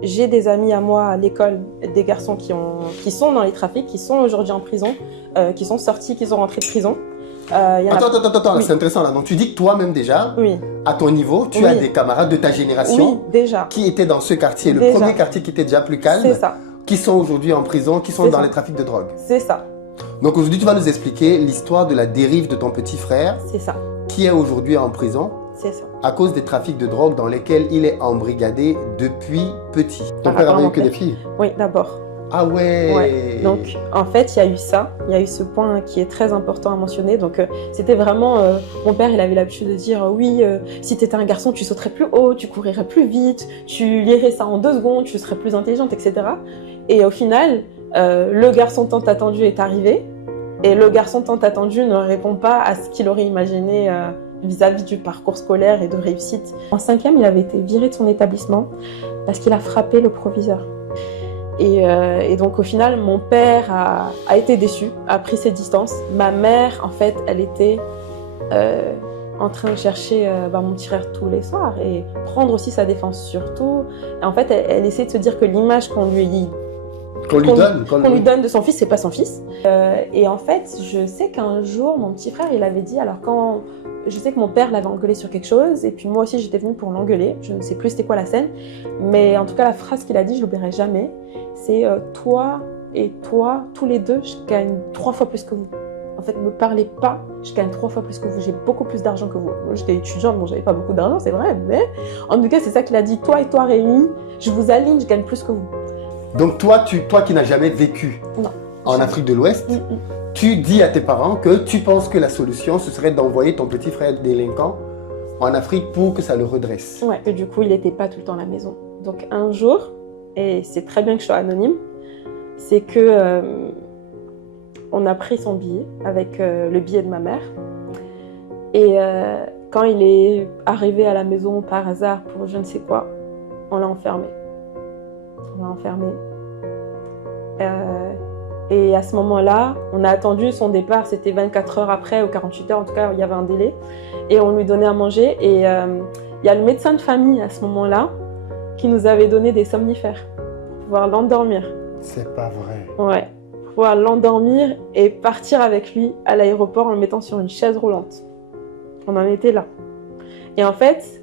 j'ai des amis à moi à l'école, des garçons qui sont dans les trafics, qui sont aujourd'hui en prison, qui sont sortis, qui sont rentrés de prison. Attends, Oui. c'est intéressant là. Donc tu dis que toi-même déjà, Oui, à ton niveau, tu Oui. as des camarades de ta génération oui, déjà. qui étaient dans ce quartier, le Déjà. premier quartier qui était déjà plus calme, C'est ça, qui sont aujourd'hui en prison, qui sont C'est dans ça. les trafics de drogue. c'est ça, Donc aujourd'hui, tu vas nous expliquer l'histoire de la dérive de ton petit frère c'est ça, qui est aujourd'hui en prison c'est ça. à cause des trafics de drogue dans lesquels il est embrigadé depuis petit. Ton Par père rapport à avait eu mon que des père. filles? Oui, d'abord. Ah ouais, Ouais. Donc, en fait, il y a eu ça. Il y a eu ce point qui est très important à mentionner. Donc, c'était vraiment... mon père, il avait l'habitude de dire, oui, si tu étais un garçon, tu sauterais plus haut, tu courirais plus vite, tu lirais ça en 2 secondes, tu serais plus intelligente, etc. Et au final, le garçon tant attendu est arrivé. Et le garçon tant attendu ne répond pas à ce qu'il aurait imaginé vis-à-vis du parcours scolaire et de réussite. En 5e, il avait été viré de son établissement parce qu'il a frappé le proviseur. Et donc au final, mon père a été déçu, a pris ses distances. Ma mère, en fait, elle était en train de chercher mon petit frère tous les soirs et prendre aussi sa défense surtout. Et en fait, elle essaie de se dire que l'image qu'on lui donne de son fils, c'est pas son fils. Et en fait, je sais qu'un jour, mon petit frère, il avait dit, alors quand je sais que mon père l'avait engueulé sur quelque chose, et puis moi aussi j'étais venue pour l'engueuler, je ne sais plus c'était quoi la scène, mais en tout cas la phrase qu'il a dit, je l'oublierai jamais, c'est toi et toi, tous les deux, je gagne 3 fois plus que vous. En fait, ne me parlez pas, je gagne 3 fois plus que vous, j'ai beaucoup plus d'argent que vous. Moi j'étais étudiante, bon j'avais pas beaucoup d'argent, c'est vrai, mais en tout cas c'est ça qu'il a dit, toi et toi réunis, je vous aligne, je gagne plus que vous. Donc toi qui n'as jamais vécu Non. en Afrique de l'Ouest, tu dis à tes parents que tu penses que la solution, ce serait d'envoyer ton petit frère délinquant en Afrique pour que ça le redresse. Ouais, et du coup, il n'était pas tout le temps à la maison. Donc un jour, et c'est très bien que je sois anonyme, c'est que on a pris son billet avec le billet de ma mère. Et quand il est arrivé à la maison par hasard pour je ne sais quoi, on l'a enfermé. On l'a enfermé. Et à ce moment-là, on a attendu son départ, c'était 24 heures après ou 48 heures, en tout cas, il y avait un délai. Et on lui donnait à manger. Et il y a le médecin de famille à ce moment-là qui nous avait donné des somnifères pour pouvoir l'endormir. C'est pas vrai. Ouais, pour pouvoir l'endormir et partir avec lui à l'aéroport en le mettant sur une chaise roulante. On en était là. Et en fait,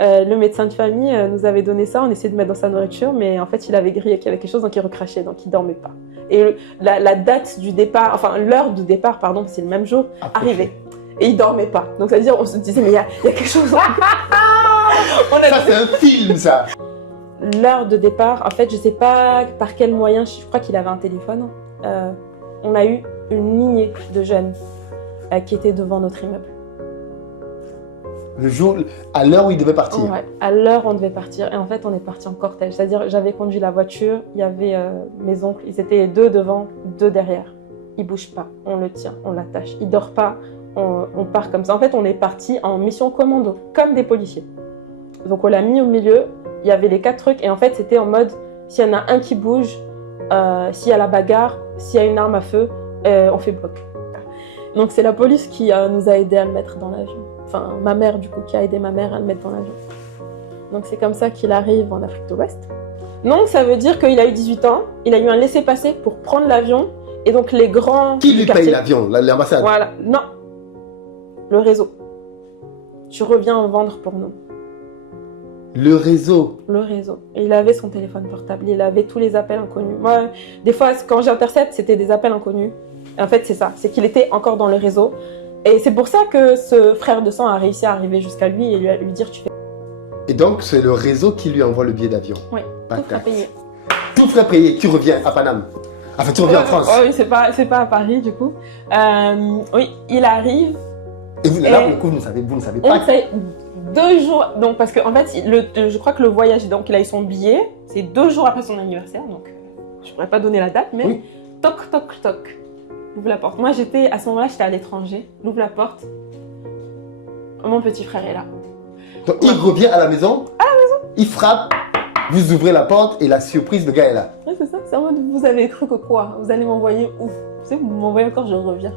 le médecin de famille nous avait donné ça, on essayait de mettre dans sa nourriture, mais en fait, il avait grillé qu'il y avait quelque chose, donc il recrachait, donc il dormait pas. Et la date du départ, enfin l'heure du départ, pardon, c'est le même jour, arrivait. Et il dormait pas. Donc ça veut dire, on se disait, mais il y a quelque chose. Ça, c'est un film, ça. L'heure de départ, en fait, je sais pas par quel moyen, je crois qu'il avait un téléphone. On a eu une lignée de jeunes qui étaient devant notre immeuble. Le jour, à l'heure où il devait partir. Ouais, à l'heure on devait partir. Et en fait, on est parti en cortège. C'est-à-dire, j'avais conduit la voiture, il y avait mes oncles, ils étaient 2 devant, 2 derrière. Il bouge pas, on le tient, on l'attache. Il dort pas, on part comme ça. En fait, on est parti en mission commando, comme des policiers. Donc, on l'a mis au milieu, il y avait les 4 trucs. Et en fait, c'était en mode, s'il y en a un qui bouge, s'il y a la bagarre, s'il y a une arme à feu, on fait bloc. Donc, c'est la police qui nous a aidés à le mettre dans l'avion. Enfin, ma mère, du coup, qui a aidé ma mère à le mettre dans l'avion. Donc, c'est comme ça qu'il arrive en Afrique de l'Ouest. Donc, ça veut dire qu'il a eu 18 ans, il a eu un laissez-passer pour prendre l'avion, et donc les grands... Qui lui paye l'avion? L'ambassade? Voilà, non. Le réseau. Tu reviens en vendre pour nous. Le réseau? Le réseau. Et il avait son téléphone portable, il avait tous les appels inconnus. Moi, des fois, quand j'intercepte, c'était des appels inconnus. Et en fait, c'est ça, c'est qu'il était encore dans le réseau. Et c'est pour ça que ce frère de sang a réussi à arriver jusqu'à lui et lui dire tu fais. Et donc, c'est le réseau qui lui envoie le billet d'avion? Oui, tout frais payé. Tout frais payé, tu reviens à Paname? Enfin, tu reviens en France? Oui, c'est pas à Paris du coup. Oui, il arrive. Et vous, là, pour le coup, vous ne savez pas. On sait 2 jours, donc parce qu'en fait, je crois que le voyage, donc il a eu son billet, c'est 2 jours après son anniversaire, donc je pourrais pas donner la date, mais Oui. toc, toc, toc. Ouvre la porte. Moi, à ce moment-là, j'étais à l'étranger. Il ouvre la porte. Mon petit frère est là. Donc, il revient à la maison. À la maison. Il frappe. Vous ouvrez la porte et la surprise, le gars est là. Ouais, c'est ça. C'est en mode, vous avez cru que quoi? Vous allez m'envoyer où? Tu sais, vous m'envoyez encore, je reviens.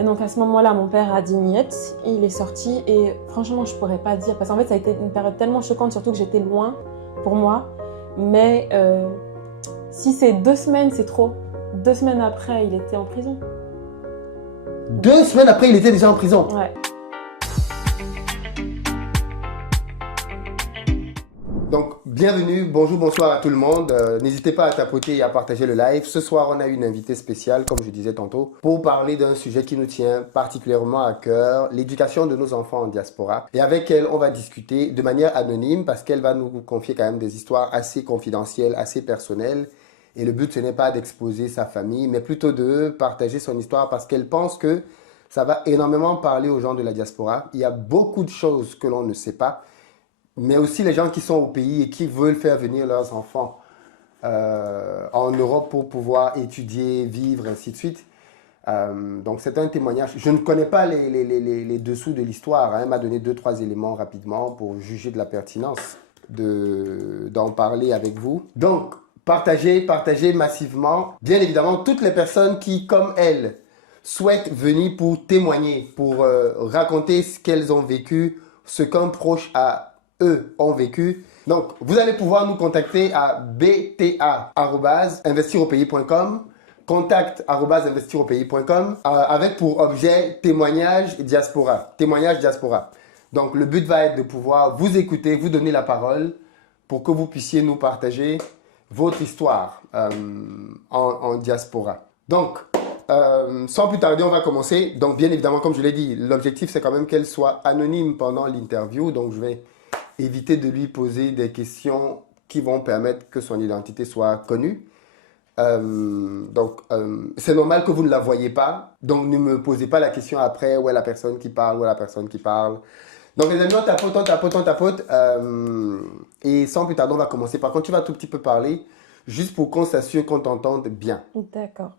Et donc à ce moment-là, mon père a dit niet, il est sorti et franchement, je pourrais pas dire, parce qu'en fait, ça a été une période tellement choquante, surtout que j'étais loin pour moi. Mais si c'est 2 semaines, c'est trop. 2 semaines après, il était en prison. 2 semaines après, il était déjà en prison. Ouais. Donc, bienvenue, bonjour, bonsoir à tout le monde. N'hésitez pas à tapoter et à partager le live. Ce soir, on a une invitée spéciale, comme je disais tantôt, pour parler d'un sujet qui nous tient particulièrement à cœur, l'éducation de nos enfants en diaspora. Et avec elle, on va discuter de manière anonyme parce qu'elle va nous confier quand même des histoires assez confidentielles, assez personnelles. Et le but, ce n'est pas d'exposer sa famille, mais plutôt de partager son histoire parce qu'elle pense que ça va énormément parler aux gens de la diaspora. Il y a beaucoup de choses que l'on ne sait pas, mais aussi les gens qui sont au pays et qui veulent faire venir leurs enfants en Europe pour pouvoir étudier, vivre, ainsi de suite. Donc c'est un témoignage. Je ne connais pas les dessous de l'histoire. Elle m'a donné 2-3 éléments rapidement pour juger de la pertinence d'en parler avec vous. Donc, partagez massivement. Bien évidemment, toutes les personnes qui, comme elle, souhaitent venir pour témoigner, pour raconter ce qu'elles ont vécu, ce qu'un proche eux ont vécu. Donc, vous allez pouvoir nous contacter à bta@investiraupais.com, contact@investiraupais.com, avec pour objet témoignage diaspora. Témoignage diaspora. Donc, le but va être de pouvoir vous écouter, vous donner la parole pour que vous puissiez nous partager votre histoire en diaspora. Donc, sans plus tarder, on va commencer. Donc, bien évidemment, comme je l'ai dit, l'objectif, c'est quand même qu'elle soit anonyme pendant l'interview. Donc, je vais éviter de lui poser des questions qui vont permettre que son identité soit connue. C'est normal que vous ne la voyez pas. Donc, ne me posez pas la question après où est la personne qui parle, où est la personne qui parle. Donc, les amis, on tapote. Et sans plus tarder, on va commencer. Par contre, tu vas un tout petit peu parler, juste pour qu'on s'assure qu'on t'entende bien. D'accord.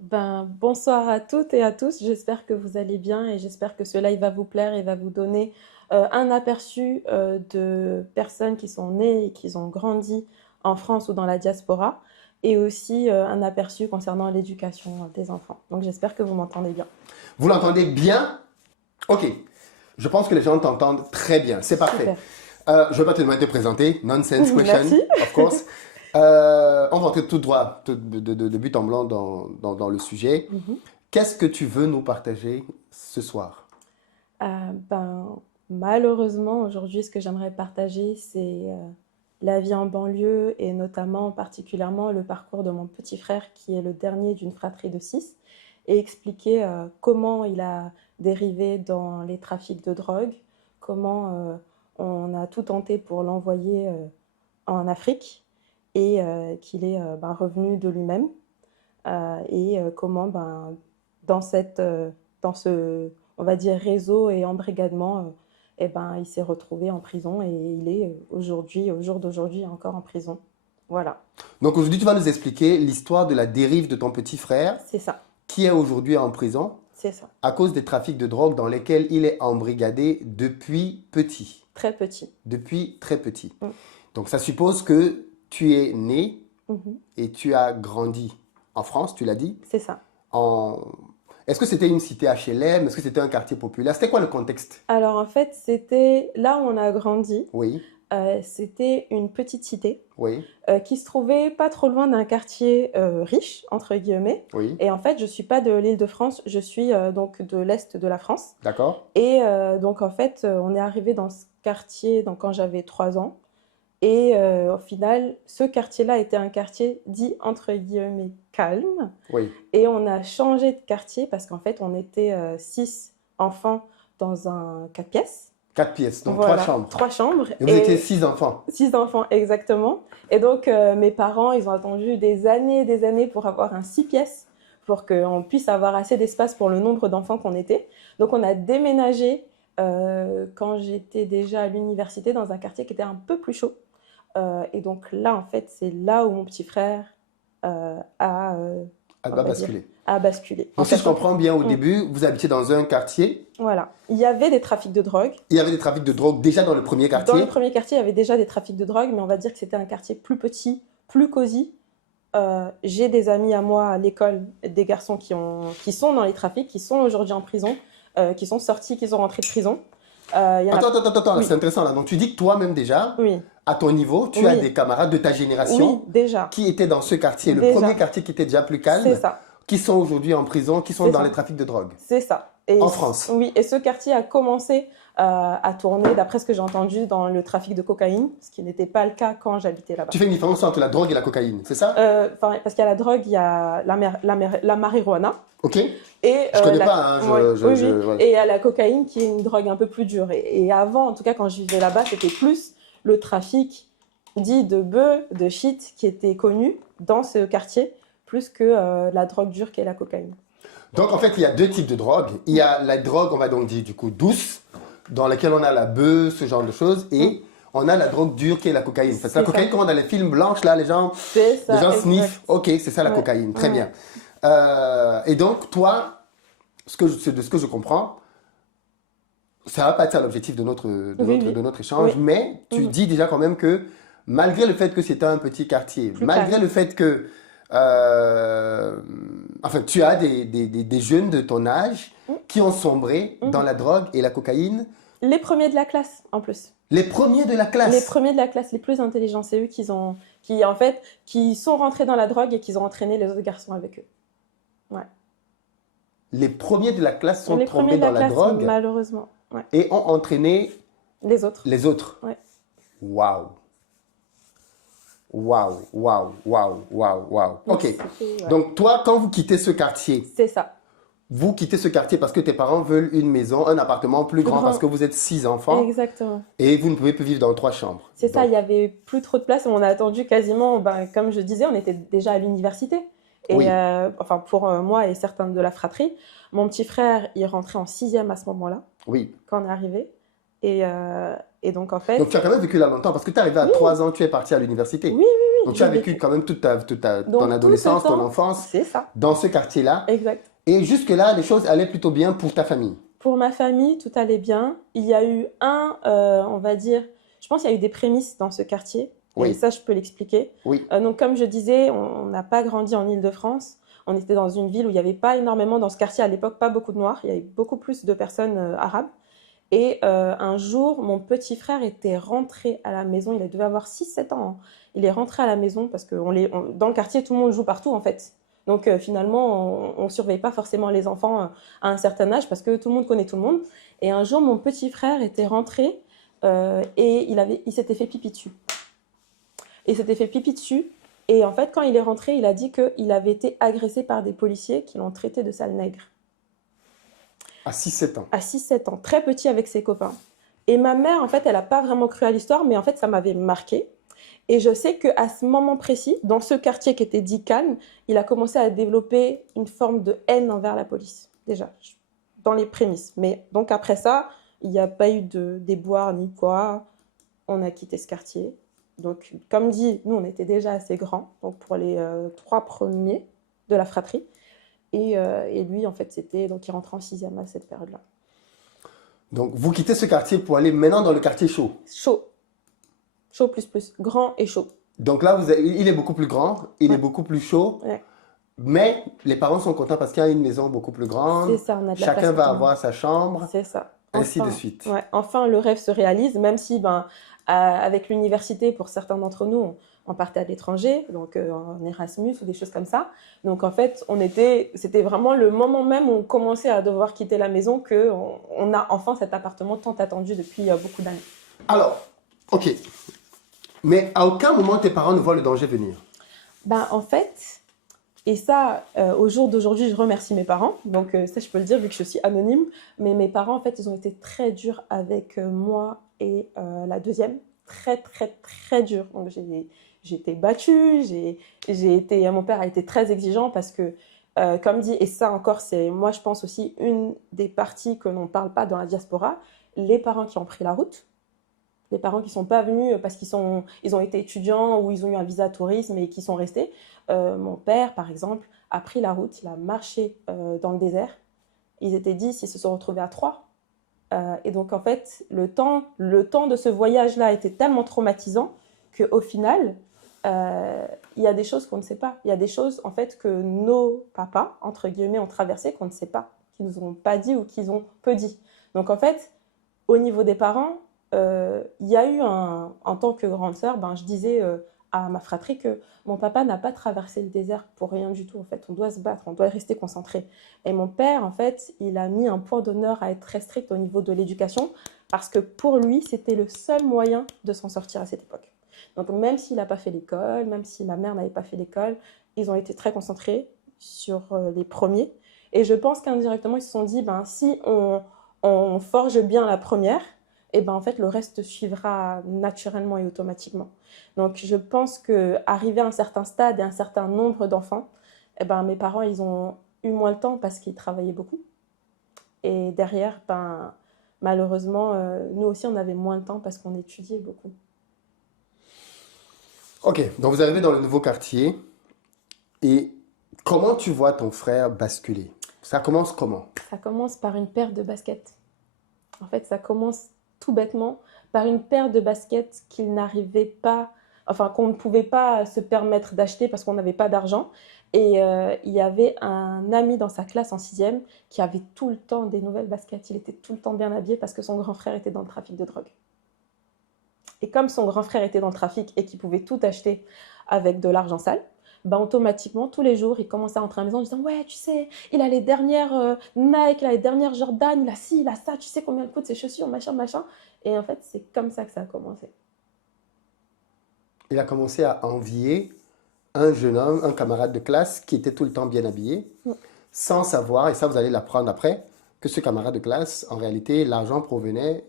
Bonsoir à toutes et à tous. J'espère que vous allez bien et j'espère que ce live va vous plaire et va vous donner un aperçu de personnes qui sont nées et qui ont grandi en France ou dans la diaspora et aussi un aperçu concernant l'éducation des enfants. Donc, j'espère que vous m'entendez bien. Vous l'entendez bien? Ok. Je pense que les gens t'entendent très bien. C'est parfait. Je ne vais pas te présenter. Nonsense question, Merci. of course. On va entrer tout droit, de but en blanc dans le sujet. Qu'est-ce que tu veux nous partager ce soir? Malheureusement, aujourd'hui, ce que j'aimerais partager, c'est la vie en banlieue et notamment, particulièrement, le parcours de mon petit frère qui est le dernier d'une fratrie de 6 et expliquer comment il a dérivé dans les trafics de drogue, comment on a tout tenté pour l'envoyer en Afrique et qu'il est revenu de lui-même et comment dans ce, on va dire, réseau et embrigadement, il s'est retrouvé en prison et il est aujourd'hui, au jour d'aujourd'hui, encore en prison. Voilà. Donc aujourd'hui, tu vas nous expliquer l'histoire de la dérive de ton petit frère. C'est ça. Qui est aujourd'hui en prison. C'est ça. À cause des trafics de drogue dans lesquels il est embrigadé depuis petit. Très petit. Depuis très petit. Donc ça suppose que tu es né et tu as grandi en France, tu l'as dit? C'est ça. Est-ce que c'était une cité HLM? Est-ce que c'était un quartier populaire? C'était quoi le contexte? Alors en fait, c'était là où on a grandi. Oui. C'était une petite cité oui. Qui se trouvait pas trop loin d'un quartier riche, entre guillemets. Oui. Et en fait, je ne suis pas de l'Île-de-France, je suis donc de l'Est de la France. D'accord. Et donc en fait, on est arrivé dans ce quartier quand j'avais 3 ans. Et au final, ce quartier-là était un quartier dit, entre guillemets, calme. Oui. Et on a changé de quartier parce qu'en fait, on était 6 enfants dans un 4 pièces. 4 pièces, donc voilà, 3 chambres. 3 chambres. Et vous étiez 6 enfants. 6 enfants, exactement. Et donc, mes parents, ils ont attendu des années pour avoir un 6 pièces, pour qu'on puisse avoir assez d'espace pour le nombre d'enfants qu'on était. Donc, on a déménagé quand j'étais déjà à l'université dans un quartier qui était un peu plus chaud. Et donc là, en fait, c'est là où mon petit frère a basculé. Donc, si je comprends bien, au début, vous habitiez dans un quartier. Voilà. Il y avait des trafics de drogue. Il y avait des trafics de drogue déjà dans le premier quartier. Dans le premier quartier, il y avait déjà des trafics de drogue, mais on va dire que c'était un quartier plus petit, plus cosy. J'ai des amis à moi à l'école, des garçons qui sont dans les trafics, qui sont aujourd'hui en prison. qui sont sortis, qui sont rentrés de prison. Il y en a... Attends, Oui, c'est intéressant là. Donc tu dis que toi-même déjà, oui, à ton niveau, tu as oui, des camarades de ta oui, génération déjà, qui étaient dans ce quartier, le premier déjà. quartier qui était déjà plus C'est calme, ça, qui sont aujourd'hui en prison, qui sont c'est dans les ça. trafics de drogue. C'est ça. En France. Oui, et ce quartier a commencé à tourner, d'après ce que j'ai entendu, dans le trafic de cocaïne, ce qui n'était pas le cas quand j'habitais là-bas. Tu fais une différence entre la drogue et la cocaïne, c'est ça? Parce qu'il y a la drogue, il y a la marijuana, Ok? et, Je connais la, pas, hein, ouais, oui, oui, ouais. et il y a la cocaïne qui est une drogue un peu plus dure. Et avant, en tout cas, quand je vivais là-bas, c'était plus le trafic dit de bœufs, de shit, qui était connu dans ce quartier, plus que la drogue dure qui est la cocaïne. Donc en fait, il y a deux types de drogue. Il y a la drogue, on va donc dire du coup douce, dans laquelle on a la bœuf, ce genre de choses, et on a la drogue dure qui est la cocaïne. Parce que la C'est cocaïne, ça. comme on a les films blanches, là, les gens sniffent. Exact. Ok, c'est ça la Ouais, cocaïne. Très ouais. bien. Et donc, toi, de ce que je comprends, ça va pas être ça l'objectif Oui, oui, de notre échange, oui. mais tu dis déjà quand même que malgré le fait que c'était un petit quartier, Plus malgré calme. le fait que enfin, tu as des jeunes de ton âge qui ont sombré dans Mhm. la drogue et la cocaïne, Les premiers de la classe, en plus. les premiers de la Les classe. premiers de la classe, les plus intelligents, c'est eux en fait, qui sont rentrés dans la drogue et qui ont entraîné les autres garçons avec eux. Ouais. Les premiers de la classe sont Les tombés premiers de dans la la classe, drogue malheureusement. Ouais. et ont entraîné Les autres. les autres. Ouais. Waouh. Waouh, waouh, waouh, waouh, waouh. Donc, Ok. ouais. Donc, toi, quand vous quittez ce quartier, C'est ça. vous quittez ce quartier parce que tes parents veulent une maison, un appartement plus grand parce que vous êtes 6 enfants Exactement. et vous ne pouvez plus vivre dans 3 chambres. C'est ça, Donc, il n'y avait plus trop de place. On a attendu quasiment, comme je disais, on était déjà à l'université. Et oui, enfin, pour moi et certains de la fratrie, mon petit frère, il rentrait en sixième à ce moment-là, oui. quand on est arrivé. Et donc, en fait, Donc, tu as quand même vécu là longtemps parce que tu es arrivé à oui, 3 ans, tu es parti à l'université. oui, oui, Donc, tu j'ai as vécu vécu. quand même toute ton Donc, tout ce adolescence, ton temps, enfance c'est ça, dans ce quartier-là. exact. Et jusque-là, les choses allaient plutôt bien pour ta famille. Pour ma famille, tout allait bien. Il y a eu on va dire, je pense qu'il y a eu des prémices dans ce quartier. Et Oui, ça, je peux l'expliquer. oui, Donc, comme je disais, on n'a pas grandi en Île-de-France. On était dans une ville où il n'y avait pas énormément, dans ce quartier à l'époque, pas beaucoup de Noirs. Il y avait beaucoup plus de personnes arabes. Et un jour, mon petit frère était rentré à la maison. Il devait avoir 6-7 ans, hein. Il est rentré à la maison parce que dans le quartier, tout le monde joue partout, en fait. Donc finalement, on ne surveille pas forcément les enfants à un certain âge parce que tout le monde connaît tout le monde. Et un jour, mon petit frère était rentré et il s'était fait pipi dessus. Il s'était fait pipi dessus. Et en fait, quand il est rentré, il a dit qu'il avait été agressé par des policiers qui l'ont traité de sale nègre. à 6-7 ans. À 6-7 ans, très petit avec ses copains. Et ma mère, en fait, elle n'a pas vraiment cru à l'histoire, mais en fait, ça m'avait marqué. Et je sais qu'à ce moment précis, dans ce quartier qui était dit calme, il a commencé à développer une forme de haine envers la police, déjà, dans les prémices. Mais donc après ça, il n'y a pas eu de déboire ni quoi. On a quitté ce quartier. Donc, comme dit, nous, on était déjà assez grands, donc pour les 3 premiers de la fratrie. Et lui, en fait, donc il rentrait en sixième à cette période-là. Donc, vous quittez ce quartier pour aller maintenant dans le quartier chaud. Chaud. Chaud plus plus. Grand et chaud. Donc là, il est beaucoup plus grand, il est Ouais. beaucoup plus chaud, Ouais. mais les parents sont contents parce qu'il y a une maison beaucoup plus C'est grande, ça, on a de la place chacun pour va tout le monde. avoir sa chambre, C'est ça. ainsi de Enfin, suite. ouais, enfin, le rêve se réalise, même si, avec l'université, pour certains d'entre nous, on partait à l'étranger, donc en Erasmus ou des choses comme ça. Donc en fait, c'était vraiment le moment même où on commençait à devoir quitter la maison qu'on a enfin cet appartement tant attendu depuis beaucoup d'années. Alors, ok. Mais à aucun moment tes parents ne voient le danger venir. En fait, et ça, au jour d'aujourd'hui, je remercie mes parents. Donc ça, je peux le dire vu que je suis anonyme. Mais mes parents, en fait, ils ont été très durs avec moi et la deuxième. Très, très, très durs. Donc j'ai été battue. Mon père a été très exigeant parce que, comme dit, et ça encore, c'est moi, je pense aussi, une des parties que l'on ne parle pas dans la diaspora, les parents qui ont pris la route. Les parents qui ne sont pas venus parce qu'ils ont été étudiants ou ils ont eu un visa tourisme et qui sont restés. Mon père, par exemple, a pris la route, il a marché dans le désert. Ils étaient 10, ils se sont retrouvés à 3. Et donc, en fait, le temps de ce voyage-là était tellement traumatisant qu'au final, il y a des choses qu'on ne sait pas. Il y a des choses, en fait, que nos papas, entre guillemets, ont traversées qu'on ne sait pas qu'ils nous ont pas dit ou qu'ils ont peu dit. Donc en fait, au niveau des parents, il y a eu en tant que grande sœur, je disais à ma fratrie que mon papa n'a pas traversé le désert pour rien du tout. En fait, on doit se battre, on doit rester concentré. Et mon père, en fait, il a mis un point d'honneur à être très strict au niveau de l'éducation parce que pour lui, c'était le seul moyen de s'en sortir à cette époque. Donc même s'il n'a pas fait l'école, même si ma mère n'avait pas fait l'école, ils ont été très concentrés sur les premiers. Et je pense qu'indirectement, ils se sont dit, si on forge bien la première, et en fait, le reste suivra naturellement et automatiquement. Donc, je pense qu'arrivé à un certain stade et un certain nombre d'enfants, mes parents, ils ont eu moins le temps parce qu'ils travaillaient beaucoup. Et derrière, malheureusement, nous aussi, on avait moins le temps parce qu'on étudiait beaucoup. Ok, donc vous arrivez dans le nouveau quartier et comment tu vois ton frère basculer? Ça commence comment? Ça commence par une paire de baskets. En fait, ça commence tout bêtement par une paire de baskets qu'il n'arrivait pas, enfin qu'on ne pouvait pas se permettre d'acheter parce qu'on n'avait pas d'argent. Et il y avait un ami dans sa classe en sixième qui avait tout le temps des nouvelles baskets. Il était tout le temps bien habillé parce que son grand frère était dans le trafic de drogue. Et comme son grand frère était dans le trafic et qu'il pouvait tout acheter avec de l'argent sale, automatiquement, tous les jours, il commençait à rentrer à la maison en disant « Ouais, tu sais, il a les dernières Nike, il a les dernières Jordan, il a ci, il a ça, tu sais combien coûtent ses chaussures, machin, machin. » Et en fait, c'est comme ça que ça a commencé. Il a commencé à envier un jeune homme, un camarade de classe qui était tout le temps bien habillé, sans savoir, et ça vous allez l'apprendre après, que ce camarade de classe, en réalité, l'argent provenait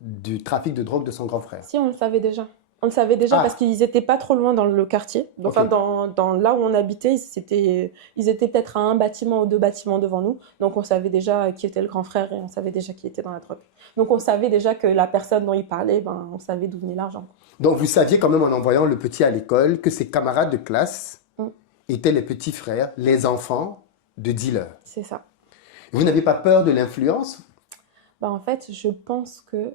du trafic de drogue de son grand frère. Si, on le savait déjà. On le savait déjà parce qu'ils n'étaient pas trop loin dans le quartier. Donc, Ok. dans là où on habitait, ils étaient peut-être à un bâtiment ou deux bâtiments devant nous. Donc, on savait déjà qui était le grand frère et on savait déjà qu'il était dans la drogue. Donc, on savait déjà que la personne dont il parlait, on savait d'où venait l'argent. Donc vous saviez quand même en envoyant le petit à l'école que ses camarades de classe Mm. étaient les petits frères, les enfants de dealers. C'est ça. Vous n'avez pas peur de l'influence? En fait, je pense que...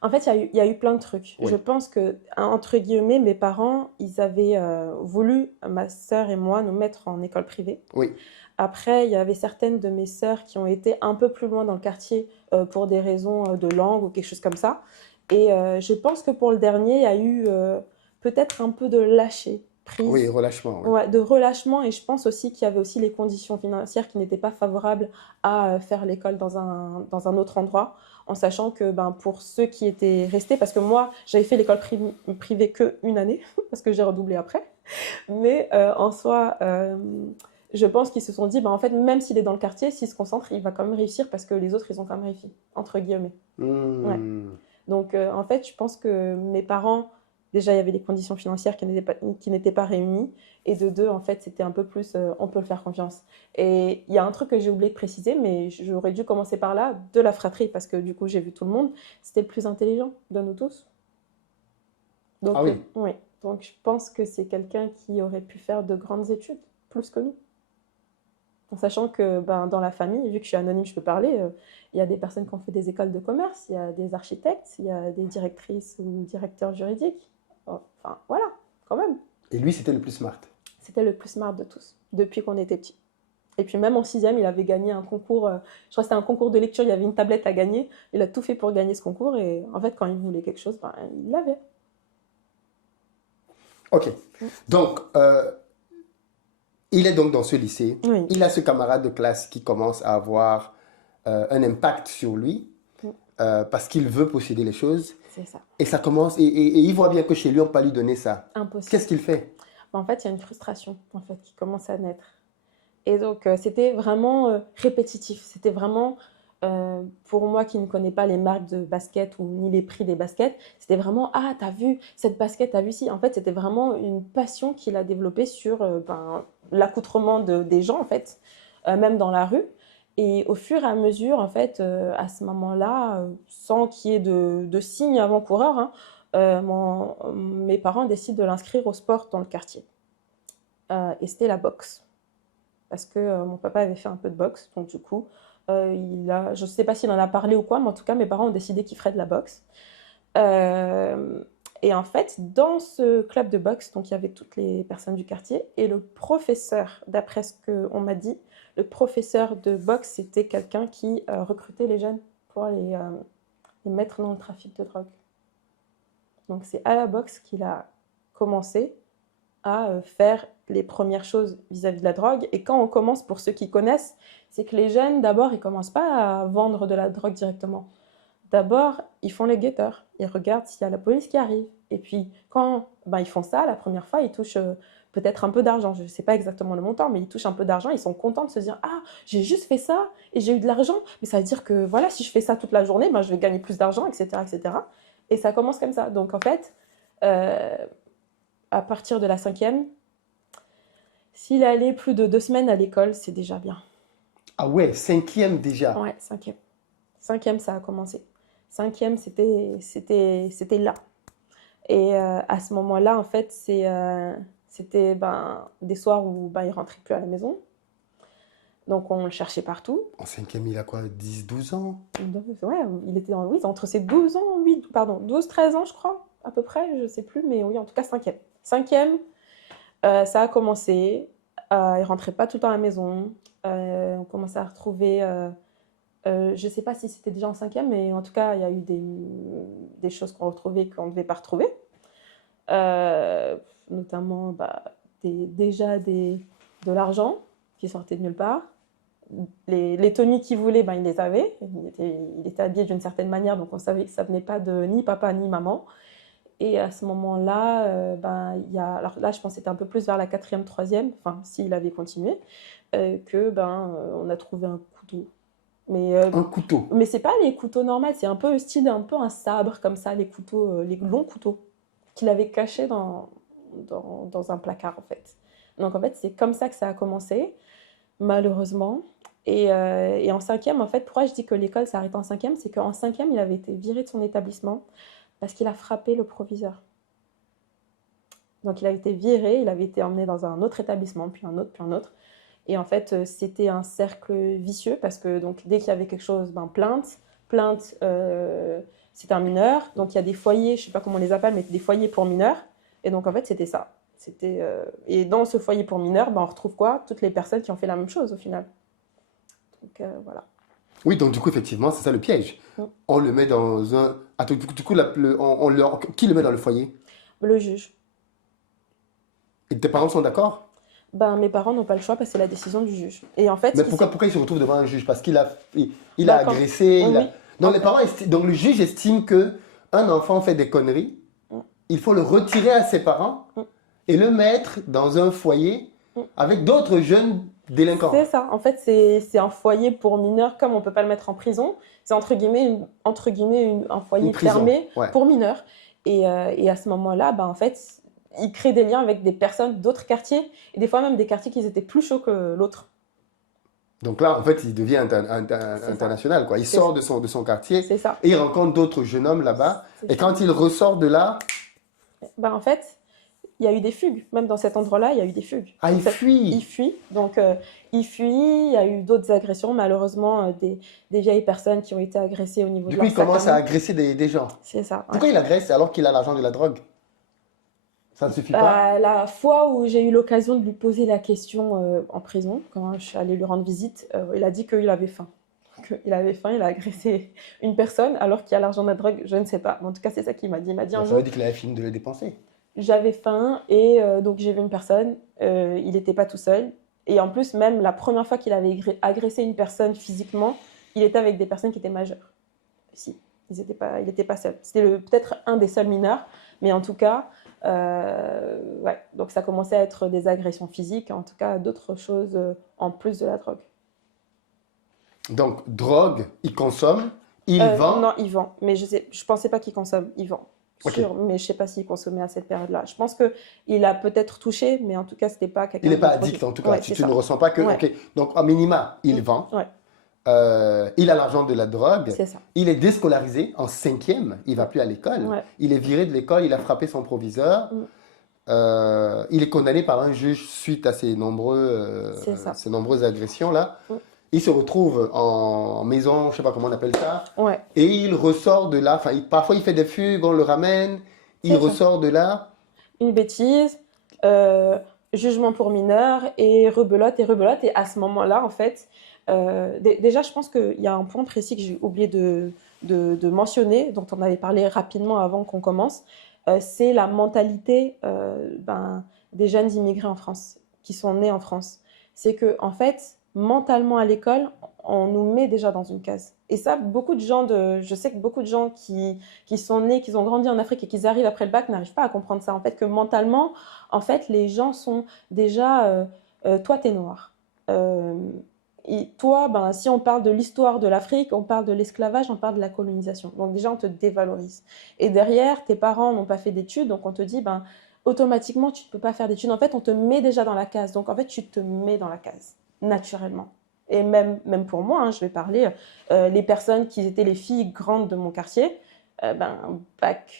En fait, il y a eu plein de trucs. Oui. Je pense que, entre guillemets, mes parents, ils avaient voulu, ma sœur et moi, nous mettre en école privée. Oui. Après, il y avait certaines de mes sœurs qui ont été un peu plus loin dans le quartier pour des raisons de langue ou quelque chose comme ça. Et je pense que pour le dernier, il y a eu peut-être un peu de lâcher prise. Oui, relâchement. Oui. Ouais, de relâchement. Et je pense aussi qu'il y avait aussi les conditions financières qui n'étaient pas favorables à faire l'école dans un autre endroit, en sachant que pour ceux qui étaient restés, parce que moi, j'avais fait l'école privée qu'une année, parce que j'ai redoublé après. Mais en soi... je pense qu'ils se sont dit, en fait, même s'il est dans le quartier, s'il se concentre, il va quand même réussir parce que les autres, ils ont quand même réussi, entre guillemets. Ouais. Donc, en fait, je pense que mes parents, déjà, il y avait des conditions financières qui n'étaient pas réunies. Et de deux, en fait, c'était un peu plus, on peut le faire confiance. Et il y a un truc que j'ai oublié de préciser, mais j'aurais dû commencer par là, de la fratrie, parce que du coup, j'ai vu tout le monde. C'était le plus intelligent de nous tous. Donc, Ah oui. oui. Donc, je pense que c'est quelqu'un qui aurait pu faire de grandes études, plus que nous. En sachant que dans la famille, vu que je suis anonyme, je peux parler, il y a des personnes qui ont fait des écoles de commerce, il y a des architectes, il y a des directrices ou directeurs juridiques. Enfin, voilà, quand même. Et lui, c'était le plus smart. C'était le plus smart de tous, depuis qu'on était petits. Et puis même en sixième, il avait gagné un concours, je crois que c'était un concours de lecture, il y avait une tablette à gagner, il a tout fait pour gagner ce concours, et en fait, quand il voulait quelque chose, il l'avait. Ok. Donc, il est donc dans ce lycée. Oui. Il a ce camarade de classe qui commence à avoir un impact sur lui parce qu'il veut posséder les choses. C'est ça. Et ça commence, et il voit bien que chez lui, on ne peut pas lui donner ça. Impossible. Qu'est-ce qu'il fait? En fait, il y a une frustration en fait, qui commence à naître. Et donc, c'était vraiment répétitif. C'était vraiment, pour moi qui ne connais pas les marques de basket ou ni les prix des baskets, c'était vraiment « Ah, t'as vu cette basket, t'as vu ci ?» En fait, c'était vraiment une passion qu'il a développée sur l'accoutrement des gens, en fait, même dans la rue. Et au fur et à mesure, en fait, à ce moment-là, sans qu'il y ait de signes avant-coureurs, mes parents décident de l'inscrire au sport dans le quartier. Et c'était la boxe. Parce que mon papa avait fait un peu de boxe, donc du coup, je ne sais pas s'il en a parlé ou quoi, mais en tout cas, mes parents ont décidé qu'il ferait de la boxe. Et en fait, dans ce club de boxe, donc il y avait toutes les personnes du quartier et le professeur, d'après ce qu'on m'a dit, le professeur de boxe, c'était quelqu'un qui recrutait les jeunes pour les mettre dans le trafic de drogue. Donc c'est à la boxe qu'il a commencé à faire les premières choses vis-à-vis de la drogue. Et quand on commence, pour ceux qui connaissent, c'est que les jeunes, d'abord, ils ne commencent pas à vendre de la drogue directement. D'abord, ils font les guetteurs. Ils regardent s'il y a la police qui arrive. Et puis, quand ils font ça, la première fois, ils touchent peut-être un peu d'argent. Je ne sais pas exactement le montant, mais ils touchent un peu d'argent. Ils sont contents de se dire « Ah, j'ai juste fait ça et j'ai eu de l'argent. Mais ça veut dire que voilà, si je fais ça toute la journée, je vais gagner plus d'argent, etc., etc. » Et ça commence comme ça. Donc, en fait, à partir de la 5e, s'il allait plus de 2 semaines à l'école, c'est déjà bien. Ah ouais, 5e déjà. Ouais, 5e. 5e, ça a commencé. 5e, c'était là. Et à ce moment-là, en fait, c'était des soirs où il ne rentrait plus à la maison. Donc, on le cherchait partout. En 5e, il a quoi, 10, 12 ans? Ouais, il était entre ses 12 ans, 12, 13 ans, je crois, à peu près, je ne sais plus, mais oui, en tout cas, 5e. 5e, ça a commencé. Il ne rentrait pas tout le temps à la maison. On commençait à retrouver... je ne sais pas si c'était déjà en 5e, mais en tout cas, il y a eu des choses qu'on retrouvait qu'on ne devait pas retrouver. Notamment de l'argent qui sortait de nulle part. Les tenues qu'il voulait, il les avait. Il était habillé d'une certaine manière, donc on savait que ça ne venait pas de ni papa ni maman. Et à ce moment-là, alors là, je pense que c'était un peu plus vers la 4e, 3e, enfin, s'il avait continué, on a trouvé un couteau. Un couteau. Mais c'est pas les couteaux normaux, c'est un peu style un sabre comme ça, les couteaux, les longs couteaux qu'il avait cachés dans un placard en fait. Donc en fait, c'est comme ça que ça a commencé, malheureusement. Et en 5e, en fait, pourquoi je dis que l'école s'arrête en 5e, c'est qu'en 5e, il avait été viré de son établissement parce qu'il a frappé le proviseur. Donc il a été viré, il avait été emmené dans un autre établissement, puis un autre, puis un autre. Et en fait, c'était un cercle vicieux parce que donc, dès qu'il y avait quelque chose, plainte, c'est un mineur. Donc il y a des foyers, je ne sais pas comment on les appelle, mais des foyers pour mineurs. Et donc en fait, c'était ça. Et dans ce foyer pour mineurs, on retrouve quoi? Toutes les personnes qui ont fait la même chose au final. Donc voilà. Oui, donc du coup, effectivement, c'est ça le piège. On le met dans un... Attends, du coup, qui le met dans le foyer? Le juge. Et tes parents sont d'accord? Mes parents n'ont pas le choix parce que c'est la décision du juge. Et en fait, Mais pourquoi il se retrouve devant un juge? Parce qu'il a quand... agressé. Oui. Donc, donc le juge estime que un enfant fait des conneries. Il faut le retirer à ses parents et le mettre dans un foyer avec d'autres jeunes délinquants. C'est ça. En fait, c'est un foyer pour mineurs, comme on ne peut pas le mettre en prison. C'est entre guillemets un foyer fermé pour mineurs. Et à ce moment-là, en fait, il crée des liens avec des personnes d'autres quartiers, et des fois même des quartiers qui étaient plus chauds que l'autre. Donc là, en fait, il devient international, quoi. Il sort de son quartier et il rencontre d'autres jeunes hommes là-bas. Et quand il ressort de là... en fait, il y a eu des fugues. Même dans cet endroit-là, il y a eu des fugues. Ah, il fuit. Il fuit. Donc, il fuit. Il y a eu d'autres agressions. Malheureusement, des vieilles personnes qui ont été agressées au niveau de leur sac à main. Du coup, il commence à agresser des gens. C'est ça. Pourquoi il agresse alors qu'il a l'argent de la drogue? Ça ne suffit pas? La fois où j'ai eu l'occasion de lui poser la question en prison, quand je suis allée lui rendre visite, il a dit qu'il avait faim. Il avait faim, il a agressé une personne alors qu'il a l'argent de la drogue, je ne sais pas. En tout cas, c'est ça qu'il m'a dit. Il m'a dit un jour... Ça veut dire qu'il avait fini de le dépenser. J'avais faim et donc j'ai vu une personne, il n'était pas tout seul. Et en plus, même la première fois qu'il avait agressé une personne physiquement, il était avec des personnes qui étaient majeures. Si, il n'était pas seul. C'était peut-être un des seuls mineurs, mais en tout cas... donc ça commençait à être des agressions physiques, en tout cas d'autres choses en plus de la drogue. Donc drogue, il consomme, il vend? Non, il vend, mais je pensais pas qu'il consomme, il vend. Sûr, mais je sais pas s'il consommait à cette période-là. Je pense qu'il a peut-être touché, mais en tout cas c'était pas quelqu'un. Il n'est pas addict en tout cas, tu ne ressens pas que... Okay. Donc à minima, il vend. Il a l'argent de la drogue, il est déscolarisé en 5e, il ne va plus à l'école, il est viré de l'école, il a frappé son proviseur, il est condamné par un juge suite à ces nombreuses agressions-là. Il se retrouve en maison, je ne sais pas comment on appelle ça, et il ressort de là, parfois il fait des fugues, on le ramène, il C'est ça. ressort de là. Une bêtise, euh, jugement pour mineur et rebelote et rebelote. Et à ce moment-là, en fait, déjà, je pense qu'il y a un point précis que j'ai oublié de mentionner, dont on avait parlé rapidement avant qu'on commence. C'est la mentalité des jeunes immigrés en France, qui sont nés en France. C'est que, en fait, mentalement à l'école, on nous met déjà dans une case. Et ça, je sais que beaucoup de gens qui sont nés, qui ont grandi en Afrique et qui arrivent après le bac n'arrivent pas à comprendre ça. En fait, que mentalement, en fait, les gens sont déjà, toi, t'es noir. Euh, et toi, si on parle de l'histoire de l'Afrique, on parle de l'esclavage, on parle de la colonisation. Donc déjà, on te dévalorise. Et derrière, tes parents n'ont pas fait d'études, donc on te dit, automatiquement, tu ne peux pas faire d'études. En fait, on te met déjà dans la case. Donc en fait, tu te mets dans la case, naturellement. Et même pour moi, hein, je vais parler, les personnes qui étaient les filles grandes de mon quartier,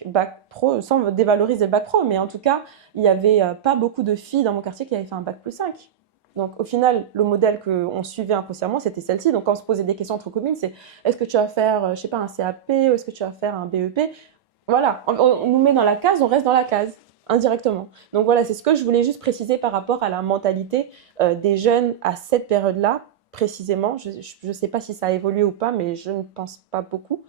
bac pro, sans dévaloriser le bac pro, mais en tout cas, il n'y avait pas beaucoup de filles dans mon quartier qui avaient fait un bac plus 5. Donc au final, le modèle qu'on suivait inconsciemment, c'était celle-ci. Donc quand on se posait des questions entre copines, c'est est-ce que tu vas faire, je sais pas, un CAP ou est-ce que tu vas faire un BEP? Voilà, on nous met dans la case, on reste dans la case, indirectement. Donc voilà, c'est ce que je voulais juste préciser par rapport à la mentalité des jeunes à cette période-là, précisément. Je ne sais pas si ça a évolué ou pas, mais je ne pense pas beaucoup.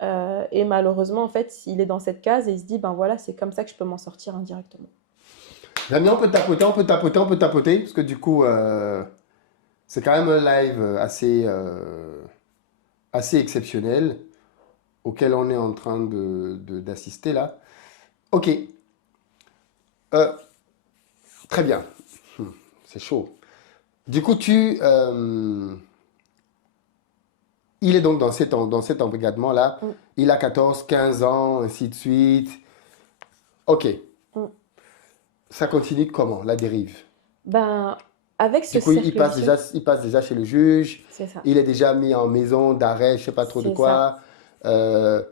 Et malheureusement, en fait, il est dans cette case et il se dit, ben voilà, c'est comme ça que je peux m'en sortir indirectement. Damien, on peut tapoter, on peut tapoter, on peut tapoter, parce que du coup, c'est quand même un live assez exceptionnel auquel on est en train d'assister là. Ok, euh, très bien. C'est chaud. Du coup, il est donc dans cet embrigadement-là. Mm, Il a 14, 15 ans, ainsi de suite. Ok, mm. ça continue comment, la dérive? Ben, avec Du ce coup, cercle vicieux, il passe déjà chez le juge. c'est ça, Il est déjà mis en maison d'arrêt, je sais pas trop de c'est ça. quoi. Euh,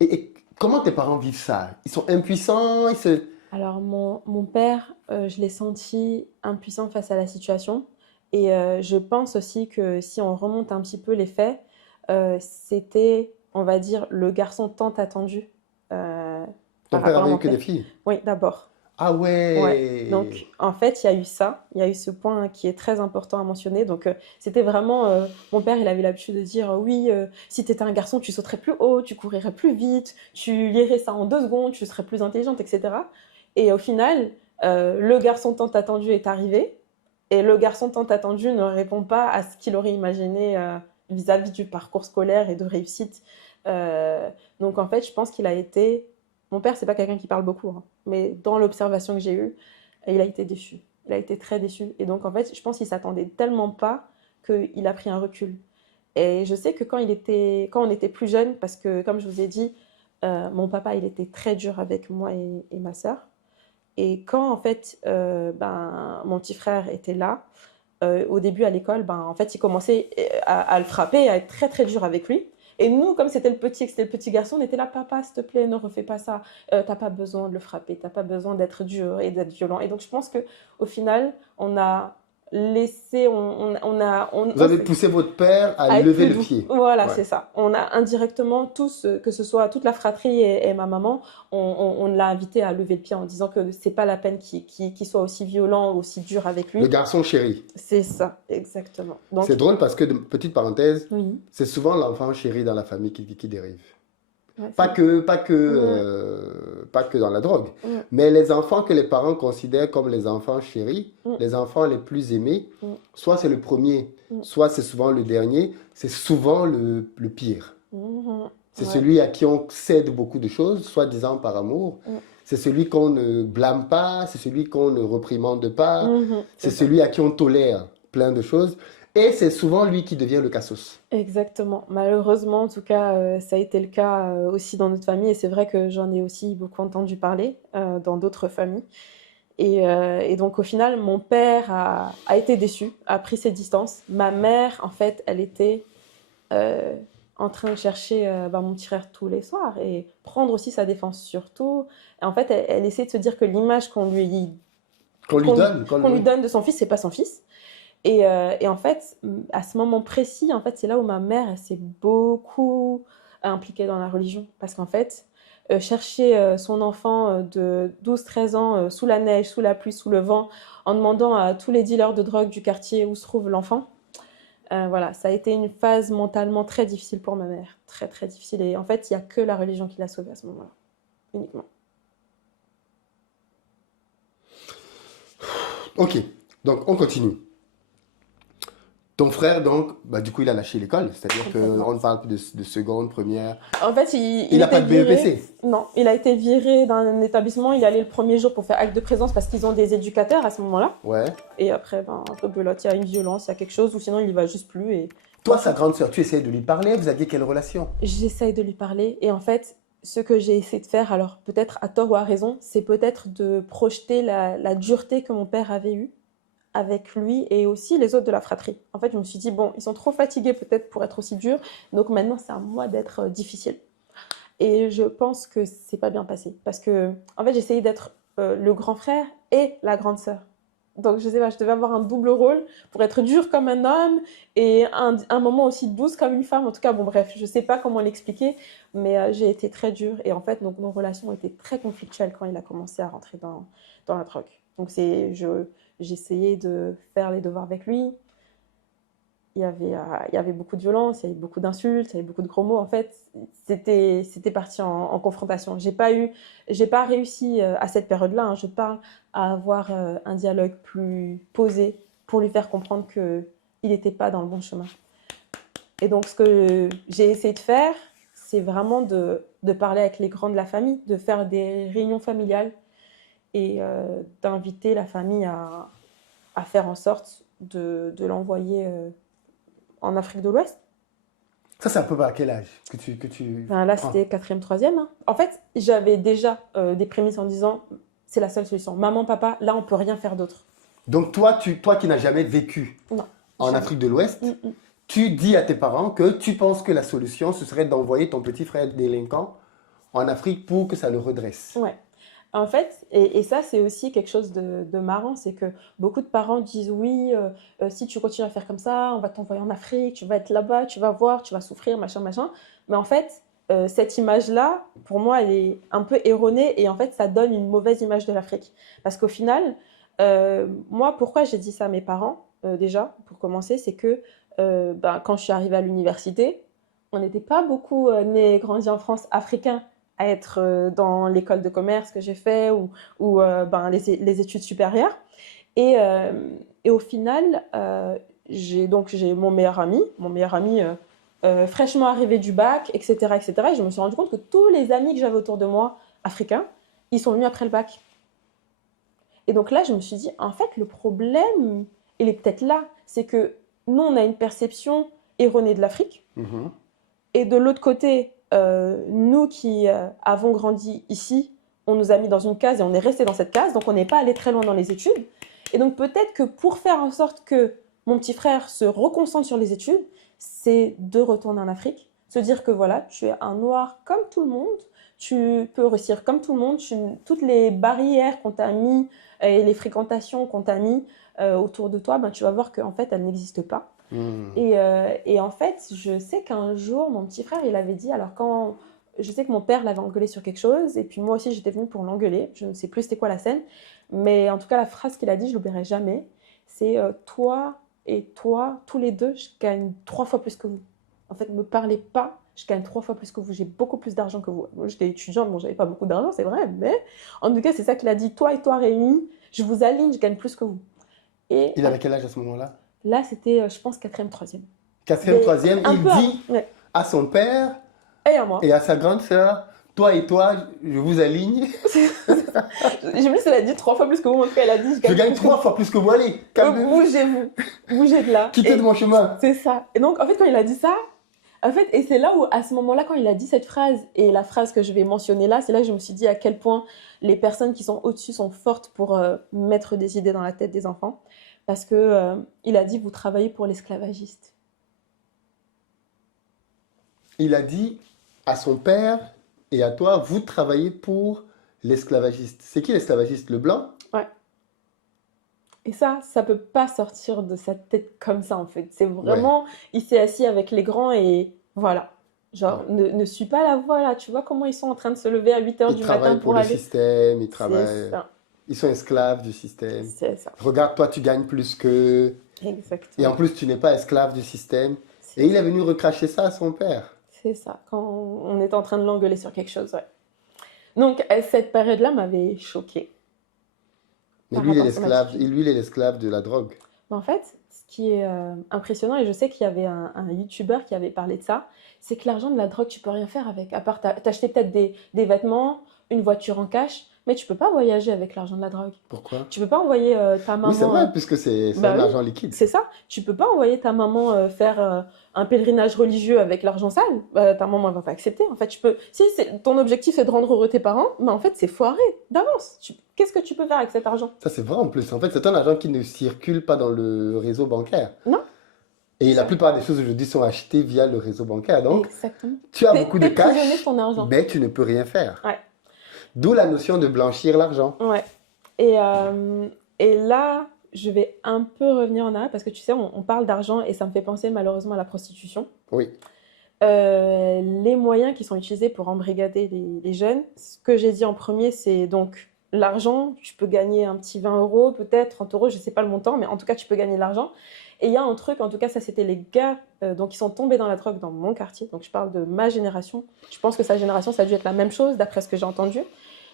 et comment tes parents vivent ça? Ils sont impuissants, ils se... Alors, mon père, je l'ai senti impuissant face à la situation. Et je pense aussi que si on remonte un petit peu les faits, c'était, on va dire, le garçon tant attendu euh, Ton par père rapport à avait eu mon que des père. filles. Oui, d'abord. Ah Ouais. ouais. Donc, en fait, il y a eu ça. Il y a eu ce point qui est très important à mentionner. Donc, c'était vraiment. Mon père, il avait l'habitude de dire oui, si tu étais un garçon, tu sauterais plus haut, tu courirais plus vite, tu lirais ça en 2 secondes, tu serais plus intelligente, etc. Et au final, le garçon tant attendu est arrivé. Et le garçon tant attendu ne répond pas à ce qu'il aurait imaginé vis-à-vis du parcours scolaire et de réussite. Euh, donc, en fait, je pense qu'il a été. Mon père, c'est pas quelqu'un qui parle beaucoup, hein, mais dans l'observation que j'ai eue, il a été déçu. Il a été très déçu. Et donc, en fait, je pense qu'il s'attendait tellement pas qu'il a pris un recul. Et je sais que quand on était plus jeune, parce que, comme je vous ai dit, mon papa, il était très dur avec moi et ma sœur. Et quand, en fait, mon petit frère était là, au début à l'école, en fait, il commençait à le frapper, à être très, très dur avec lui. Et nous, comme c'était le petit, que c'était le petit garçon, on était là, papa, s'il te plaît, ne refais pas ça. T'as pas besoin de le frapper, t'as pas besoin d'être dur et d'être violent. Et donc, je pense que au final, on a laissé, Vous avez poussé votre père à à être lever plus le doux. pied. Voilà, Ouais. c'est ça. On a indirectement tous, que ce soit toute la fratrie et ma maman, on l'a invité à lever le pied en disant que c'est pas la peine qu'il soit aussi violent ou aussi dur avec Le lui. garçon chéri. C'est ça, exactement. C'est Donc, drôle parce que, petite parenthèse, oui, c'est souvent l'enfant chéri dans la famille qui dérive. ouais, Pas c'est. que, Ouais, pas que dans la drogue. ouais, Mais les enfants que les parents considèrent comme les enfants chéris, mm, les enfants les plus aimés, mm, soit c'est le premier, mm, soit c'est souvent le dernier, c'est souvent le pire. mhm, C'est ouais, celui à qui on cède beaucoup de choses, soi-disant par amour. mm, C'est celui qu'on ne blâme pas, c'est celui qu'on ne reprimande pas, c'est c'est ça. celui à qui on tolère plein de choses. Et c'est souvent lui qui devient le cassos. Exactement. Malheureusement, en tout cas, ça a été le cas aussi dans notre famille. Et c'est vrai que j'en ai aussi beaucoup entendu parler dans d'autres familles. Et donc, au final, mon père a été déçu, a pris ses distances. Ma mère, en fait, elle était euh, en train de chercher mon petit frère tous les soirs et prendre aussi sa défense surtout. Et en fait, elle essaie de se dire que l'image Qu'on lui qu'on donne, qu'on lui oui. donne de son fils, c'est pas son fils. Et en fait, à ce moment précis, en fait, c'est là où ma mère elle s'est beaucoup impliquée dans la religion. Parce qu'en fait, chercher son enfant de 12-13 ans sous la neige, sous la pluie, sous le vent, en demandant à tous les dealers de drogue du quartier où se trouve l'enfant. Voilà, ça a été une phase mentalement très difficile pour ma mère, très très difficile. Et en fait, il n'y a que la religion qui l'a sauvée à ce moment-là, uniquement. Ok, donc on continue. Ton frère, donc, bah, du coup, il a lâché l'école, c'est-à-dire Complètement. qu'on ne parle plus de seconde, première. En fait, Il il n'a était pas de viré. BEPC. Non, il a été viré d'un établissement. Il allait le premier jour pour faire acte de présence parce qu'ils ont des éducateurs à ce moment-là. Ouais. Et après, ben, rebelote, il y a une violence, il y a quelque chose, ou sinon il y va juste plus. Et Toi, moi, sa grande sœur, tu essayes de lui parler, vous aviez quelle relation? j'essaye de lui parler. Et en fait, ce que j'ai essayé de faire, alors peut-être à tort ou à raison, c'est peut-être de projeter la dureté que mon père avait eue avec lui et aussi les autres de la fratrie. En fait, je me suis dit, bon, ils sont trop fatigués peut-être pour être aussi durs, donc maintenant c'est à moi d'être difficile. Et je pense que c'est pas bien passé parce que, en fait, j'essayais d'être le grand frère et la grande sœur. Donc, je sais pas, je devais avoir un double rôle pour être dure comme un homme et un moment aussi douce comme une femme. En tout cas, bon, bref, je sais pas comment l'expliquer, mais j'ai été très dure. Et en fait, donc, nos relations étaient très conflictuelles quand il a commencé à rentrer dans la drogue. Donc, j'essayais de faire les devoirs avec lui. Il y avait beaucoup de violence, il y avait beaucoup d'insultes, il y avait beaucoup de gros mots. En fait, c'était parti en confrontation. J'ai pas réussi à cette période-là, hein, je parle, à avoir un dialogue plus posé pour lui faire comprendre qu'il n'était pas dans le bon chemin. Et donc, ce que j'ai essayé de faire, c'est vraiment de parler avec les grands de la famille, de faire des réunions familiales et d'inviter la famille à faire en sorte de l'envoyer en Afrique de l'Ouest. Ça, c'est un peu à quel âge que tu Enfin, là, prends? c'était quatrième, troisième. Hein. En fait, j'avais déjà des prémices en disant c'est la seule solution. Maman, papa, là, on peut rien faire d'autre. Donc, toi qui n'as jamais vécu Non, en jamais. Afrique de l'Ouest, Mm, tu dis à tes parents que tu penses que la solution, ce serait d'envoyer ton petit frère délinquant en Afrique pour que ça le redresse. ouais. En fait, et ça, c'est aussi quelque chose de marrant, c'est que beaucoup de parents disent oui, si tu continues à faire comme ça, on va t'envoyer en Afrique, tu vas être là-bas, tu vas voir, tu vas souffrir, machin, machin. Mais en fait, cette image-là, pour moi, elle est un peu erronée et en fait, ça donne une mauvaise image de l'Afrique. Parce qu'au final, moi, pourquoi j'ai dit ça à mes parents, déjà, pour commencer, c'est que ben, quand je suis arrivée à l'université, on n'était pas beaucoup nés et grandis en France africains à être dans l'école de commerce que j'ai fait ou ben, les études supérieures. Et, euh, et au final, j'ai mon meilleur ami fraîchement arrivé du bac, etc., etc. Et je me suis rendu compte que tous les amis que j'avais autour de moi, africains, ils sont venus après le bac. Et donc là, je me suis dit, en fait, le problème, il est peut-être là. C'est que nous, on a une perception erronée de l'Afrique. Mhm. Et de l'autre côté, nous qui avons grandi ici, on nous a mis dans une case et on est resté dans cette case, donc on n'est pas allé très loin dans les études. Et donc peut-être que pour faire en sorte que mon petit frère se reconcentre sur les études, c'est de retourner en Afrique, se dire que voilà, tu es un noir comme tout le monde, tu peux réussir comme tout le monde, toutes les barrières qu'on t'a mis et les fréquentations qu'on t'a mis autour de toi, ben, tu vas voir qu'en fait, elles n'existent pas. Hmm. Et en fait, je sais qu'un jour, mon petit frère, il avait dit, alors quand je sais que mon père l'avait engueulé sur quelque chose, et puis moi aussi j'étais venue pour l'engueuler, je ne sais plus c'était quoi la scène, mais en tout cas la phrase qu'il a dit, je l'oublierai jamais, c'est toi et toi, tous les deux, je gagne 3 fois plus que vous. En fait, ne me parlez pas, je gagne 3 fois plus que vous, j'ai beaucoup plus d'argent que vous. Moi j'étais étudiante, bon j'avais pas beaucoup d'argent, c'est vrai, mais en tout cas c'est ça qu'il a dit, toi et toi réunis, je vous aligne, je gagne plus que vous. Et Il avait quel âge à ce moment-là? là c'était, je pense, quatrième, troisième. Quatrième, troisième, Un il peu avant, dit ouais. à son père Et à moi. et à sa grande sœur, toi et toi, je vous aligne. J'ai vu, elle a dit 3 fois plus que vous. En tout cas, elle a dit Je gagne 3 fois plus que vous. Allez, calmez-vous. Bougez-vous. Bougez de là. Quittez de mon chemin. C'est ça. Et donc, en fait, quand il a dit ça, en fait, et c'est là où, à ce moment-là, quand il a dit cette phrase, et la phrase que je vais mentionner là, c'est là que je me suis dit à quel point les personnes qui sont au-dessus sont fortes pour mettre des idées dans la tête des enfants. Parce que il a dit, vous travaillez pour l'esclavagiste. Il a dit à son père et à toi, vous travaillez pour l'esclavagiste. C'est qui l'esclavagiste? Le blanc? Ouais. Et ça peut pas sortir de sa tête comme ça, en fait. C'est Ouais. vraiment, il s'est assis avec les grands et voilà. Genre, Ah. ne suis pas la voie là. Tu vois comment ils sont en train de se lever à 8 heures Ils du matin travaillent pour pour le aller. système, ils C'est travaillent, ça. ils sont esclaves du système. C'est ça. Regarde, toi, tu gagnes plus qu'eux. Et en Exactement. plus, tu n'es pas esclave du système. Et C'est il est ça. venu recracher ça à son père. C'est ça. Quand on est en train de l'engueuler sur quelque chose, ouais. Donc, cette période-là m'avait choquée Mais par lui, il est rapport à son l'esclave, attitude. lui, il est l'esclave de la drogue. Mais en fait, ce qui est impressionnant, et je sais qu'il y avait un YouTuber qui avait parlé de ça, c'est que l'argent de la drogue, tu peux rien faire avec. À part t'acheter peut-être des vêtements, une voiture en cash, mais tu peux pas voyager avec l'argent de la drogue. Pourquoi? Tu peux pas envoyer ta Oui, c'est maman. vrai, puisque c'est Bah un oui, argent liquide. c'est ça. Tu peux pas envoyer ta maman faire un pèlerinage religieux avec l'argent sale. Ta maman elle va pas accepter. En fait, tu peux. Si ton objectif est de rendre heureux tes parents, mais en fait c'est foiré d'avance. Qu'est-ce que tu peux faire avec cet argent? Ça, c'est vrai en plus. En fait, c'est un argent qui ne circule pas dans le réseau bancaire. Non, Et la ça. plupart des choses aujourd'hui sont achetées via le réseau bancaire. Donc, Exactement. tu as beaucoup de T'es prisonnier de cash, ton argent. mais tu ne peux rien faire. Ouais, D'où la notion de blanchir l'argent. ouais. Et, euh, et là, je vais un peu revenir en arrière parce que tu sais, on parle d'argent et ça me fait penser malheureusement à la prostitution. Oui. Les moyens qui sont utilisés pour embrigader les jeunes, ce que j'ai dit en premier, c'est donc l'argent. Tu peux gagner un petit 20 euros, peut-être 30 euros, je ne sais pas le montant, mais en tout cas, tu peux gagner de l'argent. Et il y a un truc, en tout cas, ça c'était les gars donc, qui sont tombés dans la drogue dans mon quartier. Donc je parle de ma génération. Je pense que sa génération, ça a dû être la même chose, d'après ce que j'ai entendu.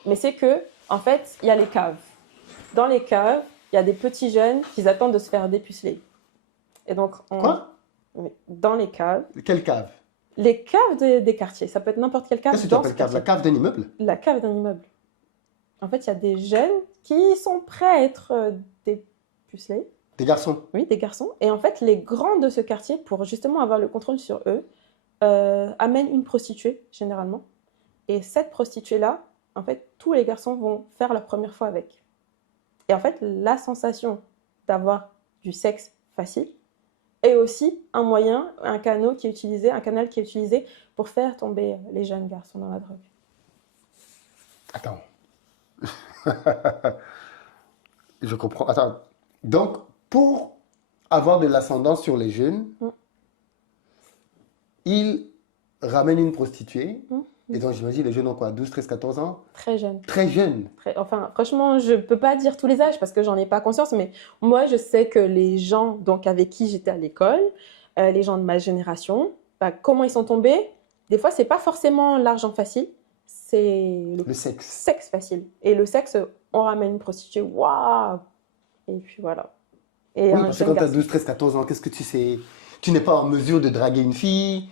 Mais c'est que, en fait, il y a les caves. Dans les caves, il y a des petits jeunes qui attendent de se faire dépuceler. Et donc, Quoi? dans les caves, Quelle cave? les caves des quartiers, ça peut être n'importe quelle cave Qu'est-ce que tu dans ce appelles cave? La quartier. cave d'un immeuble? La cave d'un immeuble. En fait, il y a des jeunes qui sont prêts à être des pucelés, Des garçons. oui, des garçons. Et en fait, les grands de ce quartier, pour justement avoir le contrôle sur eux, amènent une prostituée, généralement. Et cette prostituée-là, en fait, tous les garçons vont faire leur première fois avec. Et en fait, la sensation d'avoir du sexe facile est aussi un moyen, un canal qui est utilisé pour faire tomber les jeunes garçons dans la drogue. Attends. Je comprends. Attends. Donc, pour avoir de l'ascendance sur les jeunes, Mm. il ramène une prostituée. Mm. Et donc, j'imagine, les jeunes ont quoi? 12, 13, 14 ans? Très jeune. Très jeunes. Enfin, franchement, je peux pas dire tous les âges parce que j'en ai pas conscience, mais moi, je sais que les gens donc avec qui j'étais à l'école, les gens de ma génération, bah, comment ils sont tombés, des fois, c'est pas forcément l'argent facile, c'est le Le sexe. sexe facile. Et le sexe, on ramène une prostituée, waouh! Et puis voilà. Et Oui, un parce que jeune quand tu as garçon. 12, 13, 14 ans, qu'est-ce que tu sais? Tu n'es pas en mesure de draguer une fille.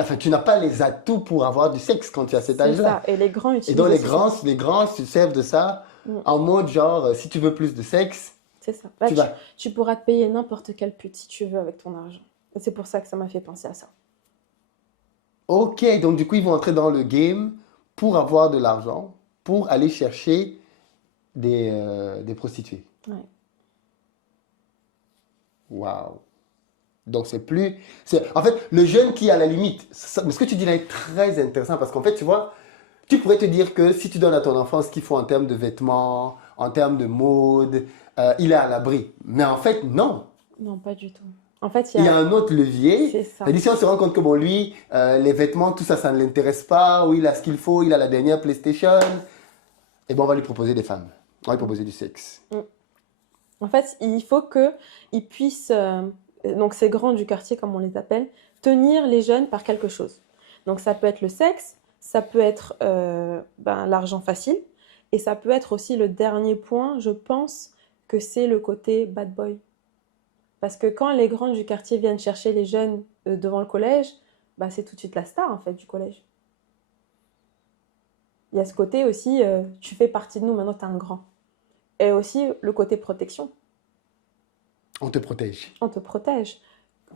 Enfin, tu n'as pas les atouts pour avoir du sexe quand tu as cet C'est âge-là. ça. Et les grands Et utilisent donc, aussi ça. les grands se servent de ça Mm. en mode genre, si tu veux plus de sexe, C'est ça. Là, tu vas. tu pourras te payer n'importe quelle pute si tu veux avec ton argent. Et c'est pour ça que ça m'a fait penser à ça. Ok, donc du coup, ils vont entrer dans le game pour avoir de l'argent, pour aller chercher des prostituées. Ouais. Waouh. Donc c'est plus... En fait, le jeune qui, à la limite... Mais ce que tu dis là est très intéressant parce qu'en fait, tu vois, tu pourrais te dire que si tu donnes à ton enfant ce qu'il faut en termes de vêtements, en termes de mode, il est à l'abri. Mais en fait, non. Non, pas du tout. En fait, Il y a un autre levier. C'est ça. C'est-à-dire, si on se rend compte que bon, lui, les vêtements, tout ça, ça ne l'intéresse pas, ou il a ce qu'il faut, il a la dernière PlayStation, et ben on va lui proposer des femmes. On va lui proposer du sexe. En fait, il faut qu'ils puissent, donc ces grands du quartier, comme on les appelle, tenir les jeunes par quelque chose. Donc ça peut être le sexe, ça peut être l'argent facile, et ça peut être aussi le dernier point, je pense que c'est le côté bad boy. Parce que quand les grands du quartier viennent chercher les jeunes devant le collège, bah, c'est tout de suite la star en fait du collège. Il y a ce côté aussi, tu fais partie de nous, maintenant tu es un grand. Et aussi le côté protection. On te protège. On te protège.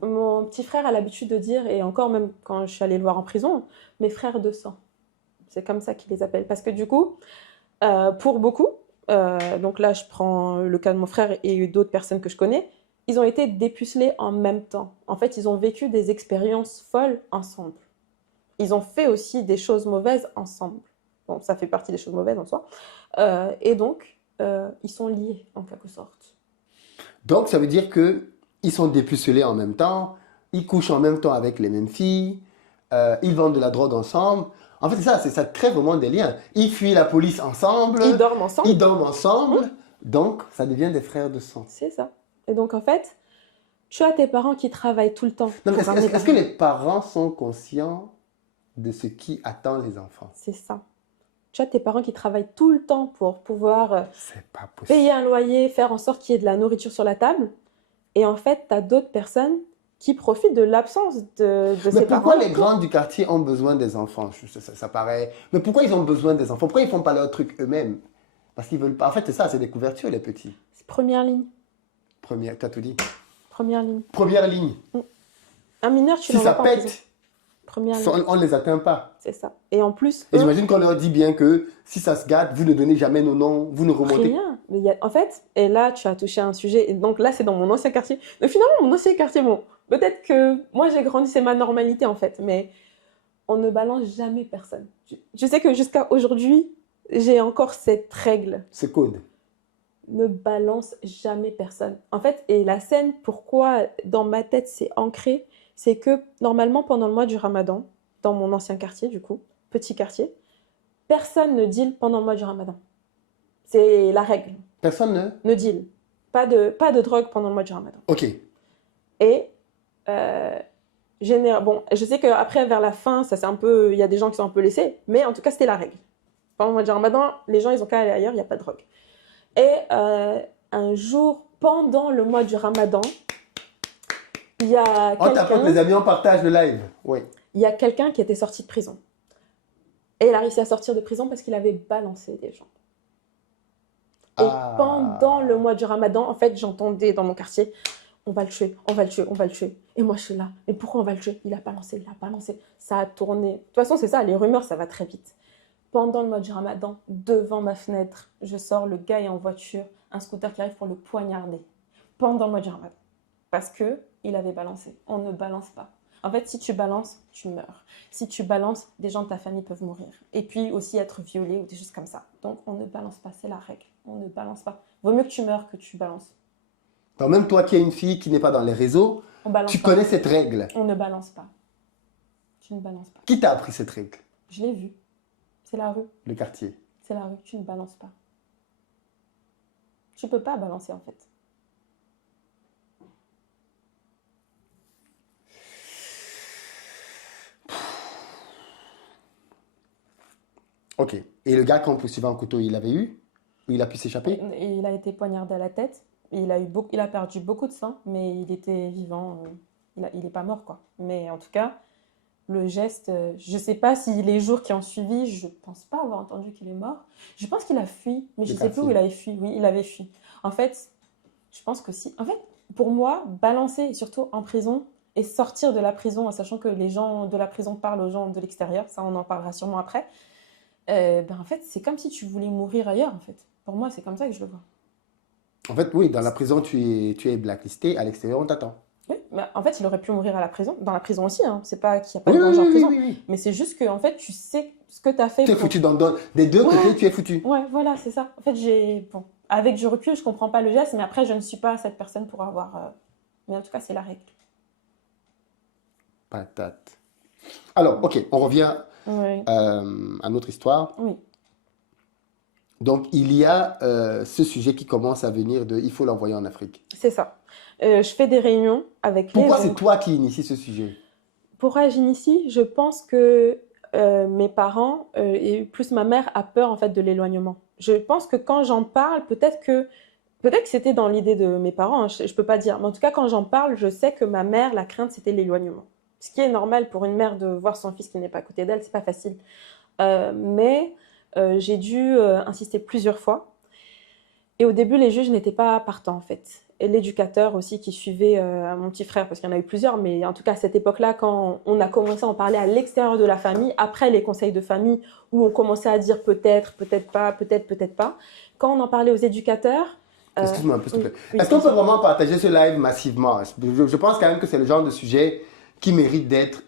Mon petit frère a l'habitude de dire, et encore même quand je suis allée le voir en prison, mes frères de sang. C'est comme ça qu'il les appelle. Parce que du coup, pour beaucoup, donc là je prends le cas de mon frère et d'autres personnes que je connais, ils ont été dépucelés en même temps. En fait, ils ont vécu des expériences folles ensemble. Ils ont fait aussi des choses mauvaises ensemble. Bon, ça fait partie des choses mauvaises en soi. Et donc, ils sont liés en quelque sorte. Donc, ça veut dire que ils sont dépucelés en même temps, ils couchent en même temps avec les mêmes filles, ils vendent de la drogue ensemble. En fait, c'est ça, ça crée vraiment des liens. Ils fuient la police ensemble, Ils dorment ensemble. ils dorment ensemble, donc ça devient des frères de sang. C'est ça. Et donc, en fait, tu as tes parents qui travaillent tout le temps. Non, mais pour ramener est-ce que les parents sont conscients de ce qui attend les enfants? C'est ça. Tu as tes parents qui travaillent tout le temps pour pouvoir C'est pas possible. payer un loyer, faire en sorte qu'il y ait de la nourriture sur la table. Et en fait, tu as d'autres personnes qui profitent de l'absence de Mais ces pourquoi parents. les grands du quartier ont besoin des enfants? Ça paraît... Mais pourquoi ils ont besoin des enfants? Pourquoi ils font pas leur truc eux-mêmes? Parce qu'ils veulent pas... En fait, c'est ça, c'est des couvertures, les petits. C'est première ligne. Première, tu as tout dit. Première ligne. Première ligne. Un mineur, tu Si l'envoies ça pas en prison. pète, Première ligne, on ne les atteint pas. c'est ça. Et en plus, Et eux, j'imagine qu'on leur dit bien que si ça se gâte, vous ne donnez jamais nos noms, vous ne remontez. rien. Mais en fait, et là, tu as touché un sujet. Et donc là, c'est dans mon ancien quartier. Mais finalement, mon ancien quartier, bon, peut-être que moi, j'ai grandi, c'est ma normalité en fait. Mais on ne balance jamais personne. Je sais que jusqu'à aujourd'hui, j'ai encore cette règle. Ce code. Ne balance jamais personne. En fait, et la scène, pourquoi dans ma tête c'est ancré, c'est que normalement pendant le mois du Ramadan, dans mon ancien quartier du coup, petit quartier, personne ne deal pendant le mois du Ramadan. C'est la règle. Personne ne... Ne deal. Pas de drogue pendant le mois du Ramadan. Ok. Et bon, je sais qu'après vers la fin, ça c'est un peu, il y a des gens qui sont un peu laissés, mais en tout cas c'était la règle. Pendant le mois du Ramadan, les gens ils ont qu'à aller ailleurs, il n'y a pas de drogue. Et un jour, pendant le mois du Ramadan, il y a On t'apporte les amis, on partage le live. Oui. il y a quelqu'un qui était sorti de prison. Et il a réussi à sortir de prison parce qu'il avait balancé des gens. Et pendant le mois du Ramadan, en fait, j'entendais dans mon quartier, on va le tuer, on va le tuer, on va le tuer. Et moi, je suis là. Et pourquoi on va le tuer? Il a balancé, il a balancé. Ça a tourné. De toute façon, c'est ça, les rumeurs, ça va très vite. Pendant le mois du Ramadan, devant ma fenêtre, je sors, le gars est en voiture, un scooter qui arrive pour le poignarder. Pendant le mois du Ramadan. Parce qu'il avait balancé. On ne balance pas. En fait, si tu balances, tu meurs. Si tu balances, des gens de ta famille peuvent mourir. Et puis aussi être violés ou des choses comme ça. Donc, on ne balance pas, c'est la règle. On ne balance pas. Vaut mieux que tu meurs que tu balances. Donc même toi qui es une fille qui n'est pas dans les réseaux, tu connais cette règle. On ne balance pas. Tu ne balances pas. Qui t'a appris cette règle? Je l'ai vu. C'est la rue. Le quartier. C'est la rue. Tu ne balances pas. Tu peux pas balancer en fait. Ok. Et le gars qu'on poursuivait en couteau, il avait eu? Ou il a pu s'échapper? Et il a été poignardé à la tête. Il a perdu beaucoup de sang, mais il était vivant. Il n'est pas mort, quoi. Mais en tout cas, le geste, je ne sais pas si les jours qui ont suivi, je ne pense pas avoir entendu qu'il est mort. Je pense qu'il a fui, mais je ne sais plus où il avait fui. Oui, il avait fui. En fait, je pense que si. En fait, pour moi, balancer, surtout en prison, et sortir de la prison, en sachant que les gens de la prison parlent aux gens de l'extérieur, ça on en parlera sûrement après, en fait, c'est comme si tu voulais mourir ailleurs, en fait. Pour moi, c'est comme ça que je le vois. En fait, oui, dans la prison, tu es blacklisté. À l'extérieur, on t'attend. Oui, bah, en fait, il aurait pu mourir à la prison, dans la prison aussi, hein. C'est pas qu'il n'y a pas de danger en prison. Oui. Mais c'est juste que, en fait, tu sais ce que tu as fait. Tu es foutu des deux côtés, tu es foutu. Ouais, voilà, c'est ça. En fait, bon, avec du recul, je comprends pas le geste, mais après, je ne suis pas cette personne pour avoir. Mais en tout cas, c'est la règle. Patate. Alors, ok, on revient Oui. à notre histoire. Oui. Donc, il y a ce sujet qui commence à venir de il faut l'envoyer en Afrique. C'est ça. Je fais des réunions avec Pourquoi les... c'est toi qui initie ce sujet? Pourquoi j'initie? Je pense que mes parents et plus ma mère a peur en fait de l'éloignement. Je pense que quand j'en parle, peut-être que c'était dans l'idée de mes parents, hein, je peux pas dire. Mais en tout cas, quand j'en parle, je sais que ma mère, la crainte, c'était l'éloignement. Ce qui est normal pour une mère de voir son fils qui n'est pas à côté d'elle, c'est pas facile. Mais j'ai dû insister plusieurs fois. Et au début, les juges n'étaient pas partants en fait. Et l'éducateur aussi qui suivait mon petit frère, parce qu'il y en a eu plusieurs, mais en tout cas à cette époque-là, quand on a commencé à en parler à l'extérieur de la famille, après les conseils de famille, où on commençait à dire peut-être, peut-être pas, peut-être pas, quand on en parlait aux éducateurs... Excuse-moi un peu, s'il te plaît. Oui, Est-ce qu'on peut vraiment partager ce live massivement? Je pense quand même que c'est le genre de sujet qui mérite d'être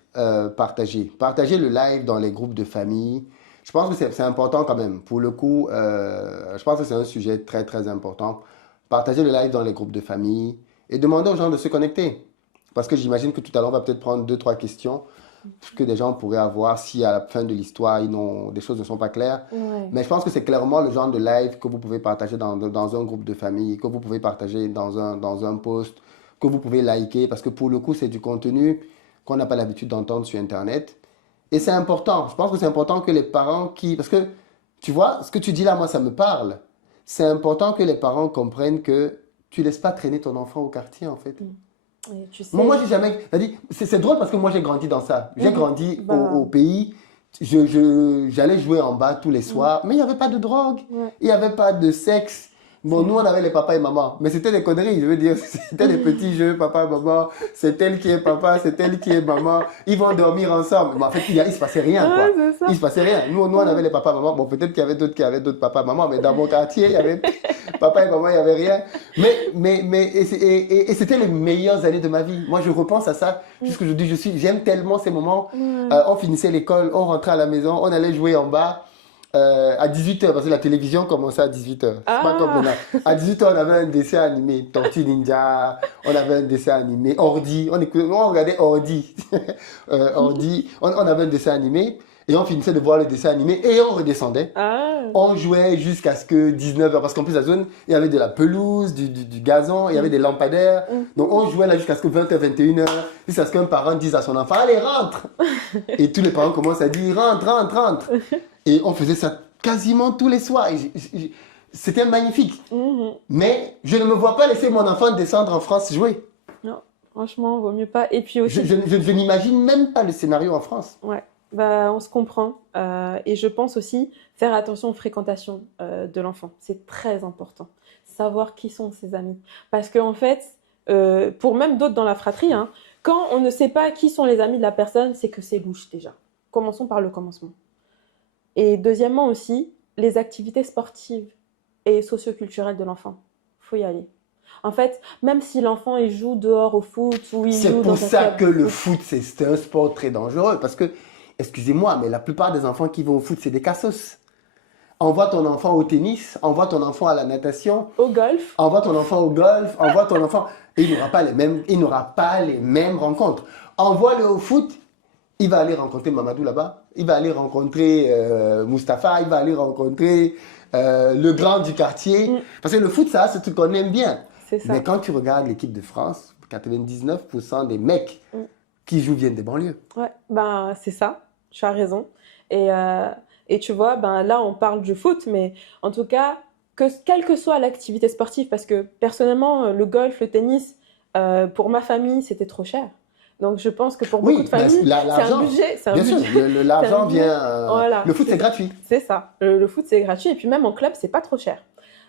partagé. Partager le live dans les groupes de famille, je pense que c'est important quand même. Pour le coup, je pense que c'est un sujet très, très important. Partager le live dans les groupes de famille et demander aux gens de se connecter. Parce que j'imagine que tout à l'heure, on va peut-être prendre 2-3 questions. que des gens pourraient avoir si à la fin de l'histoire, des choses ne sont pas claires. Ouais. Mais je pense que c'est clairement le genre de live que vous pouvez partager dans un groupe de famille, que vous pouvez partager dans un post, que vous pouvez liker, parce que pour le coup, c'est du contenu qu'on n'a pas l'habitude d'entendre sur Internet. Et c'est important. Je pense que c'est important que les parents qui... Parce que, tu vois, ce que tu dis là, moi, ça me parle. C'est important que les parents comprennent que tu laisses pas traîner ton enfant au quartier, en fait. Et tu sais... Moi, j'ai jamais... C'est drôle parce que moi, j'ai grandi dans ça. J'ai grandi au pays. J'allais jouer en bas tous les soirs, mais il n'y avait pas de drogue, il n'y avait pas de sexe. Bon, nous, on avait les papas et maman, mais c'était des conneries, je veux dire. C'était des petits jeux, papa, maman, c'est elle qui est papa, c'est elle qui est maman. Ils vont dormir ensemble. Mais en fait, il ne se passait rien, quoi. Il ne se passait rien. Nous, on avait les papas, maman. Bon, peut-être qu'il y avait d'autres qui avaient d'autres papas, maman, mais dans mon quartier, il y avait papa et maman, il n'y avait rien. Et c'était les meilleures années de ma vie. Moi, je repense à ça. Jusque je dis, j'aime tellement ces moments. On finissait l'école, on rentrait à la maison, on allait jouer en bas. À 18h, parce que la télévision commençait à 18h. C'est pas comme maintenant. À 18h, on avait un dessin animé, Tortue Ninja, on avait un dessin animé, Ordi, on regardait Ordi. On avait un dessin animé, et on finissait de voir le dessin animé, et on redescendait. On jouait jusqu'à ce que 19h, parce qu'en plus, la zone, il y avait de la pelouse, du gazon, il y avait des lampadaires. Donc, on jouait là jusqu'à ce que 20h, 21h, jusqu'à ce qu'un parent dise à son enfant, allez, rentre! Et tous les parents commencent à dire, rentre, rentre, rentre! Et on faisait ça quasiment tous les soirs. C'était magnifique. Mais je ne me vois pas laisser mon enfant descendre en France jouer. Non, franchement, vaut mieux pas. Et puis aussi... Je n'imagine même pas le scénario en France. Ouais, bah, on se comprend. Et je pense aussi faire attention aux fréquentations de l'enfant. C'est très important. Savoir qui sont ses amis. Parce qu'en fait, pour même d'autres dans la fratrie, hein, quand on ne sait pas qui sont les amis de la personne, c'est que c'est louche déjà. Commençons par le commencement. Et deuxièmement aussi, les activités sportives et socioculturelles de l'enfant. Il faut y aller. En fait, même si l'enfant il joue dehors au foot ou il joue C'est dans pour un ça club que le foot, c'est un sport très dangereux. Parce que, excusez-moi, mais la plupart des enfants qui vont au foot, c'est des cassos. Envoie ton enfant au tennis, envoie ton enfant à la natation. Au golf. Envoie ton enfant au golf, envoie ton enfant... Et il n'aura pas les mêmes rencontres. Envoie-le au foot, il va aller rencontrer Mamadou là-bas, il va aller rencontrer Mustapha, il va aller rencontrer le grand du quartier. Parce que le foot, ça, c'est un truc qu'on aime bien. C'est ça. Mais quand tu regardes l'équipe de France, 99% des mecs qui jouent viennent des banlieues. Ouais, ben c'est ça, tu as raison. Et tu vois, ben là on parle du foot, mais en tout cas, quelle que soit l'activité sportive, parce que personnellement, le golf, le tennis, pour ma famille, c'était trop cher. Donc je pense que pour beaucoup de familles, c'est un budget. Bien sûr, l'argent vient... Voilà, le foot, c'est gratuit. C'est ça, le foot, c'est gratuit. Et puis même en club, c'est pas trop cher.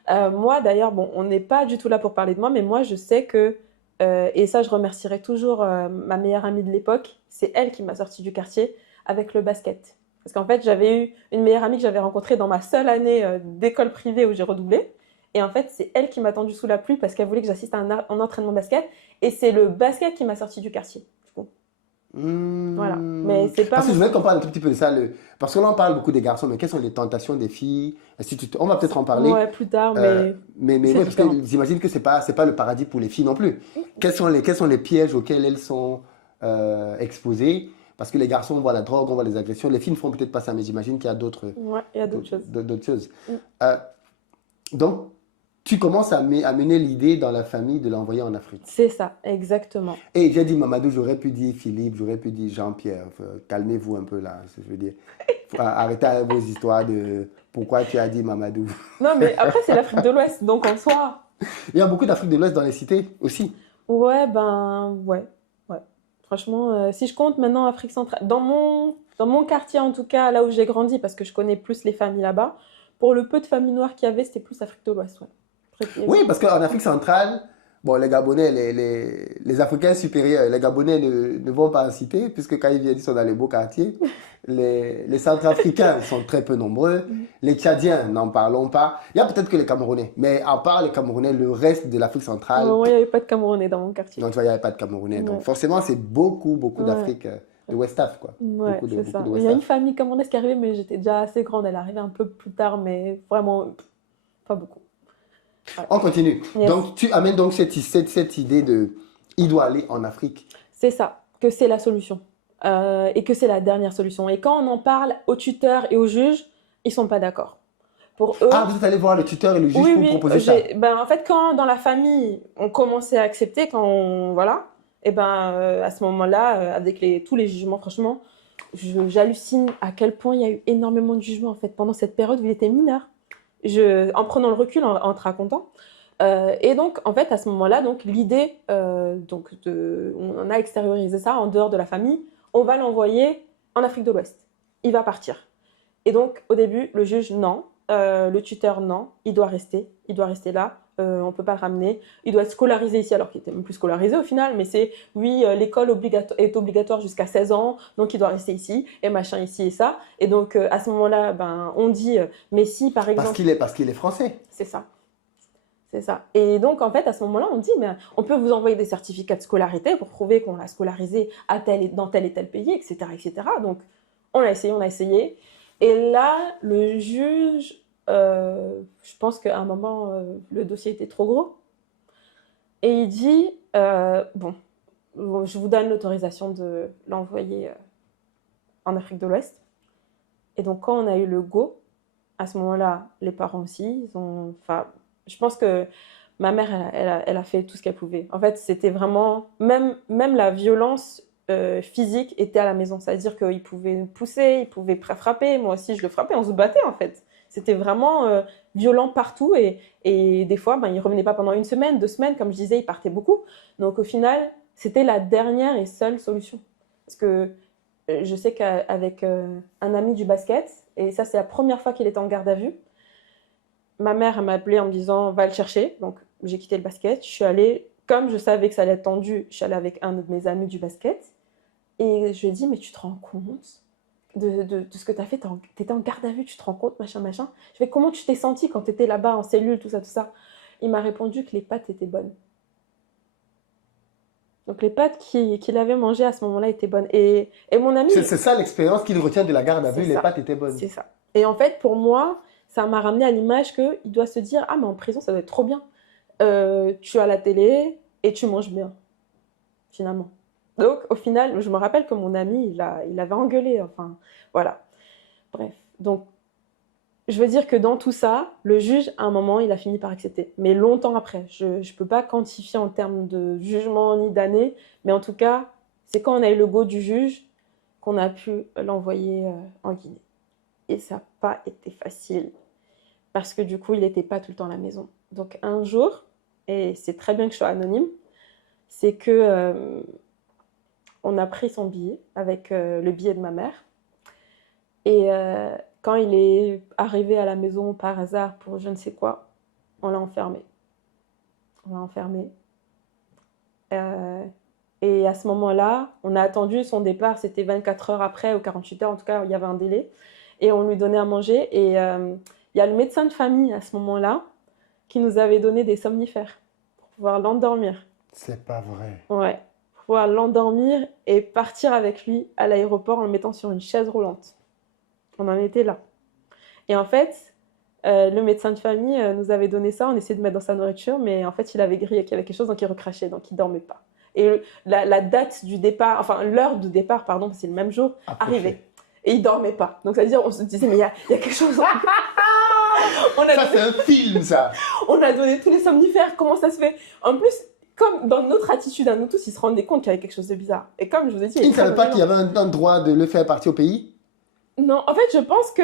Moi, d'ailleurs, bon, on n'est pas du tout là pour parler de moi, mais moi, je sais que, et ça, je remercierai toujours ma meilleure amie de l'époque, c'est elle qui m'a sortie du quartier avec le basket. Parce qu'en fait, j'avais eu une meilleure amie que j'avais rencontrée dans ma seule année d'école privée où j'ai redoublé. Et en fait, c'est elle qui m'a tendue sous la pluie parce qu'elle voulait que j'assiste à un entraînement basket. Et c'est le basket qui m'a sortie du quartier. Voilà, mais c'est pas... Parce que je voulais qu'on parle un tout petit peu de ça, parce que là on parle beaucoup des garçons, mais quelles sont les tentations des filles? On va peut-être en parler. Ouais, plus tard, mais ouais, parce que j'imagine que c'est pas le paradis pour les filles non plus. Quels sont les pièges auxquels elles sont exposées? Parce que les garçons, on voit la drogue, on voit les agressions. Les filles ne font peut-être pas ça, mais j'imagine qu'il y a d'autres choses. Donc, tu commences à mener l'idée dans la famille de l'envoyer en Afrique. C'est ça, exactement. Et j'ai dit Mamadou, j'aurais pu dire Philippe, j'aurais pu dire Jean-Pierre. Calmez-vous un peu là, je veux dire. Arrêtez avec vos histoires de pourquoi tu as dit Mamadou. Non, mais après, c'est l'Afrique de l'Ouest, donc en soi... Il y a beaucoup d'Afrique de l'Ouest dans les cités aussi. Ouais. Franchement, si je compte maintenant Afrique centrale, dans mon quartier en tout cas, là où j'ai grandi, parce que je connais plus les familles là-bas, pour le peu de familles noires qu'il y avait, c'était plus Afrique de l'Ouest, ouais. Oui, parce qu'en Afrique centrale, bon, les Gabonais, les Africains supérieurs, les Gabonais ne vont pas en citer, puisque quand ils viennent, ils sont dans les beaux quartiers. Les Centrafricains sont très peu nombreux. Les Tchadiens, n'en parlons pas. Il y a peut-être que les Camerounais, mais à part les Camerounais, le reste de l'Afrique centrale... Moi, il n'y avait pas de Camerounais dans mon quartier. Non, tu vois, il n'y avait pas de Camerounais. Donc forcément, c'est beaucoup d'Afrique, de West Af, quoi. Ouais, c'est ça. Il y a une famille camerounaise qui est arrivée, mais j'étais déjà assez grande. Elle est arrivée un peu plus tard, mais vraiment pas beaucoup. Ouais. On continue. Yes. Donc, tu amènes donc cette idée de il doit aller en Afrique. C'est ça, que c'est la solution. et que c'est la dernière solution. Et quand on en parle aux tuteurs et aux juges, ils sont pas d'accord. Pour eux, Ah, vous êtes allé voir le tuteur et le juge oui, pour oui, proposer ça. ben, en fait, quand dans la famille, on commençait à accepter, voilà, et ben, à ce moment-là, avec tous les jugements, franchement, j'hallucine à quel point il y a eu énormément de jugements, en fait, pendant cette période où il était mineur. En prenant le recul, en te racontant. Et donc, en fait, à ce moment-là, donc, l'idée, on a extériorisé ça en dehors de la famille, on va l'envoyer en Afrique de l'Ouest. Il va partir. Et donc, au début, le juge, non. Le tuteur, non. Il doit rester là. On ne peut pas le ramener. Il doit être scolarisé ici, alors qu'il était même plus scolarisé au final. Mais c'est, oui, l'école est obligatoire jusqu'à 16 ans, donc il doit rester ici, et machin, ici et ça. Et donc, à ce moment-là, ben, on dit, mais si, par exemple... Parce qu'il est français. C'est ça. C'est ça. Et donc, en fait, à ce moment-là, on dit, mais on peut vous envoyer des certificats de scolarité pour prouver qu'on l'a scolarisé dans tel et tel pays, etc., etc. Donc, on a essayé. Et là, le juge, je pense qu'à un moment, le dossier était trop gros. Et il dit, bon, je vous donne l'autorisation de l'envoyer en Afrique de l'Ouest. Et donc, quand on a eu le go, à ce moment-là, les parents aussi, je pense que ma mère, elle a fait tout ce qu'elle pouvait. En fait, c'était vraiment... Même la violence physique était à la maison. C'est-à-dire qu'il pouvait me pousser, il pouvait frapper. Moi aussi, je le frappais. On se battait, en fait. C'était vraiment violent partout. Et des fois, ben, il ne revenait pas pendant 1 semaine, 2 semaines. Comme je disais, il partait beaucoup. Donc, au final, c'était la dernière et seule solution. Parce que je sais qu'avec un ami du basket, et ça, c'est la première fois qu'il était en garde à vue, ma mère m'a appelé en me disant va le chercher. Donc j'ai quitté le basket. Je suis allée, comme je savais que ça allait être tendu, je suis allée avec un de mes amis du basket. Et je lui ai dit mais tu te rends compte de ce que tu as fait? Tu étais en garde à vue, tu te rends compte, machin, machin. Je fais comment tu t'es senti quand tu étais là-bas en cellule, tout ça, tout ça. Il m'a répondu que les pâtes étaient bonnes. Donc les pâtes qu'il avait mangées à ce moment-là étaient bonnes. Et mon ami... C'est ça l'expérience qu'il retient de la garde à vue, les ça. pâtes étaient bonnes. C'est ça. Et en fait, pour moi, ça m'a ramené à l'image qu'il doit se dire ah mais en prison ça doit être trop bien. Tu as la télé et tu manges bien finalement. Donc au final, je me rappelle que mon ami il avait engueulé, enfin voilà. Bref, donc je veux dire que dans tout ça, le juge à un moment il a fini par accepter, mais longtemps après. Je peux pas quantifier en termes de jugement ni d'années, mais en tout cas c'est quand on a eu le go du juge qu'on a pu l'envoyer en Guinée. Et ça n'a pas été facile parce que du coup, il n'était pas tout le temps à la maison. Donc un jour, et c'est très bien que je sois anonyme, c'est que on a pris son billet avec le billet de ma mère. Et quand il est arrivé à la maison par hasard pour je ne sais quoi, on l'a enfermé. Et à ce moment-là, on a attendu son départ, c'était 24 heures après ou 48 heures, en tout cas, il y avait un délai. Et on lui donnait à manger. Et il y a le médecin de famille à ce moment-là qui nous avait donné des somnifères pour pouvoir l'endormir. C'est pas vrai. Ouais, pour pouvoir l'endormir et partir avec lui à l'aéroport en le mettant sur une chaise roulante. On en était là. Et en fait, le médecin de famille nous avait donné ça, on essayait de mettre dans sa nourriture, mais en fait, il avait grillé qu'il y avait quelque chose, donc il recrachait, donc il dormait pas. Et la date du départ, enfin l'heure du départ, pardon, c'est le même jour, arrivait. Et il dormait pas. Donc ça veut dire, on se disait, mais il y a quelque chose. Ça, c'est un film, ça. On a donné tous les somnifères, comment ça se fait? En plus, comme dans notre attitude à nous tous, ils se rendaient compte qu'il y avait quelque chose de bizarre. Et comme je vous ai dit... Il ne savait pas qu'il y avait un droit de le faire partir au pays? Non, en fait, je pense que...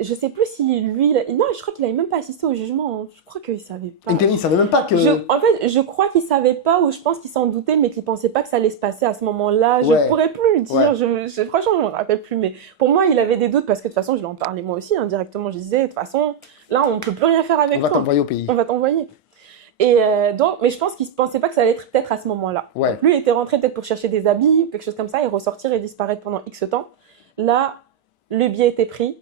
je sais plus si lui... Non, je crois qu'il n'avait même pas assisté au jugement. Je crois qu'il ne savait pas. Il ne savait même pas que... En fait, je crois qu'il ne savait pas, ou je pense qu'il s'en doutait, mais qu'il ne pensait pas que ça allait se passer à ce moment-là. Je ne pourrais plus le dire. Ouais. Franchement, je ne me rappelle plus. Mais pour moi, il avait des doutes parce que de toute façon, je l'en parlais moi aussi indirectement. Je disais, de toute façon, là, on ne peut plus rien faire avec toi. On va t'envoyer au pays. On va t'envoyer. Et donc, mais je pense qu'il ne pensait pas que ça allait être peut-être à ce moment-là. Ouais. Donc, lui, il était rentré peut-être pour chercher des habits ou quelque chose comme ça, et ressortir et disparaître pendant X temps. Là, le billet était pris.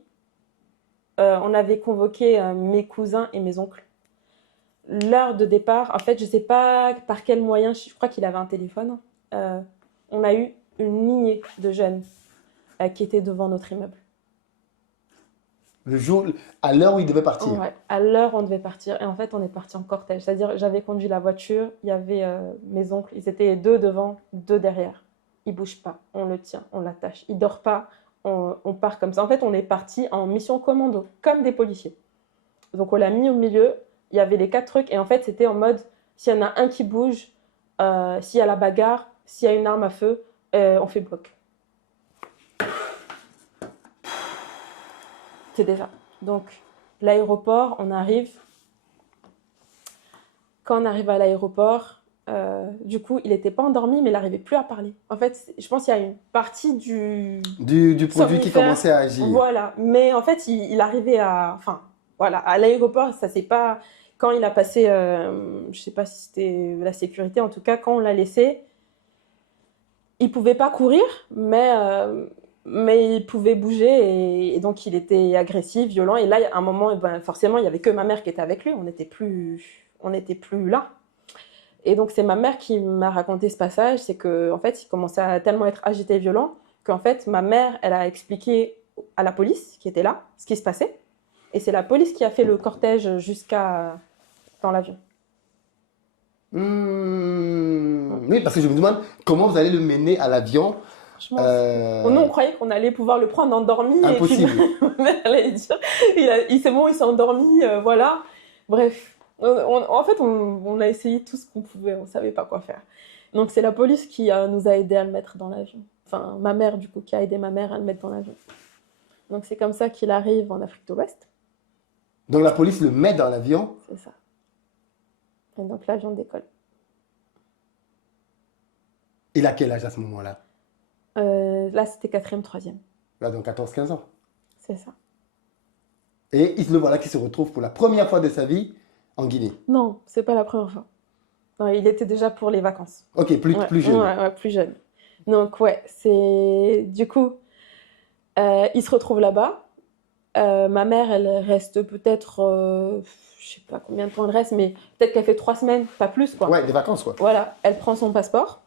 On avait convoqué mes cousins et mes oncles. L'heure de départ, en fait, je ne sais pas par quel moyen, je crois qu'il avait un téléphone. On a eu une lignée de jeunes qui étaient devant notre immeuble. Le jour, à l'heure où il devait partir. Ouais, à l'heure où on devait partir. Et en fait, on est parti en cortège. C'est-à-dire, j'avais conduit la voiture, il y avait mes oncles, ils étaient 2 devant, 2 derrière. il bouge pas, on le tient, on l'attache, il dort pas, on part comme ça. En fait, on est parti en mission commando, comme des policiers. Donc on l'a mis au milieu, il y avait les 4 trucs, et en fait c'était en mode, s'il y en a un qui bouge, s'il y a la bagarre, s'il y a une arme à feu, on fait bloc. C'est déjà. Donc l'aéroport, on arrive. Quand on arrive à l'aéroport, du coup, il n'était pas endormi, mais il n'arrivait plus à parler. En fait, je pense qu'il y a une partie du produit qui commençait à agir. Voilà, mais en fait, il arrivait à... Enfin, voilà, à l'aéroport, ça c'est pas... Quand il a passé, je sais pas si c'était la sécurité, en tout cas, quand on l'a laissé, il pouvait pas courir, mais il pouvait bouger, et donc il était agressif, violent. Et là, à un moment, forcément, il y avait que ma mère qui était avec lui. On n'était plus là. Et donc c'est ma mère qui m'a raconté ce passage, c'est que en fait, il commençait à tellement être agité et violent qu'en fait, ma mère, elle a expliqué à la police qui était là ce qui se passait. Et c'est la police qui a fait le cortège jusqu'à dans l'avion. Oui, parce que je me demande comment vous allez le mener à l'avion. Nous, on croyait qu'on allait pouvoir le prendre endormi. Impossible. Et puis, ma mère allait dire, c'est bon, il s'est endormi, voilà. Bref, en fait, on a essayé tout ce qu'on pouvait, on savait pas quoi faire. Donc c'est la police qui nous a aidé à le mettre dans l'avion. Enfin, ma mère, du coup, qui a aidé ma mère à le mettre dans l'avion. Donc c'est comme ça qu'il arrive en Afrique de l'Ouest. Donc la police le met dans l'avion. C'est ça. Et donc l'avion décolle. Il a quel âge à ce moment-là? Là, c'était 4e, 3e. Là, donc 14-15 ans. C'est ça. Et le voilà qui se retrouve pour la première fois de sa vie en Guinée. Non, c'est pas la première fois. Non, il était déjà pour les vacances. Ok, plus jeune. Ouais, plus jeune. Donc ouais, c'est... Du coup, il se retrouve là-bas. Ma mère, elle reste peut-être... je sais pas combien de temps elle reste, mais peut-être qu'elle fait 3 semaines, pas plus, quoi. Ouais, des vacances, quoi. Voilà, elle prend son passeport.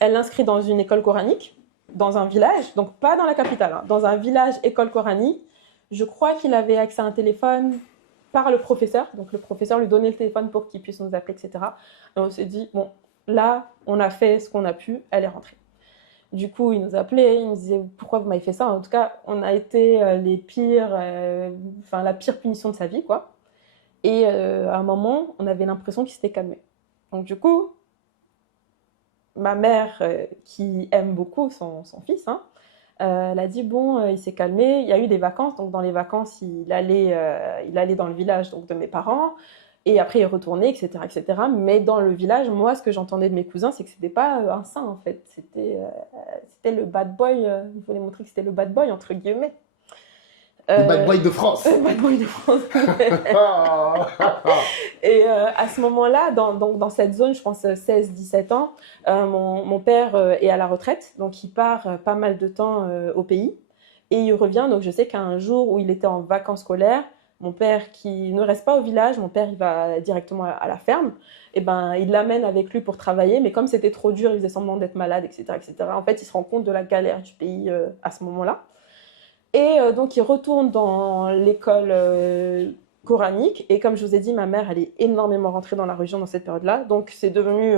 Elle l'inscrit dans une école coranique, dans un village, donc pas dans la capitale, hein, dans un village école coranique. Je crois qu'il avait accès à un téléphone par le professeur, donc le professeur lui donnait le téléphone pour qu'il puisse nous appeler, etc. Et on s'est dit, bon, là, on a fait ce qu'on a pu, elle est rentrée. Du coup, il nous appelait, il nous disait, pourquoi vous m'avez fait ça? En tout cas, on a été la pire punition de sa vie, quoi. Et à un moment, on avait l'impression qu'il s'était calmé. Donc du coup, ma mère, qui aime beaucoup son fils, hein, elle a dit, bon, il s'est calmé, il y a eu des vacances, donc dans les vacances, il allait dans le village donc, de mes parents, et après il retournait, etc., etc. Mais dans le village, moi, ce que j'entendais de mes cousins, c'est que c'était pas un saint, en fait. C'était le bad boy, il fallait montrer que c'était le bad boy, entre guillemets. Le bad boy de France. Le bad boy de France. Et à ce moment-là, dans cette zone, je pense 16-17 ans, mon père est à la retraite, donc il part pas mal de temps au pays, et il revient. Donc je sais qu'un jour où il était en vacances scolaires, mon père qui ne reste pas au village, mon père il va directement à la ferme, et ben il l'amène avec lui pour travailler, mais comme c'était trop dur, il faisait semblant d'être malade, etc., etc. En fait, il se rend compte de la galère du pays à ce moment-là. Et donc, il retourne dans l'école coranique. Et comme je vous ai dit, ma mère, elle est énormément rentrée dans la religion dans cette période-là. Donc, c'est devenu,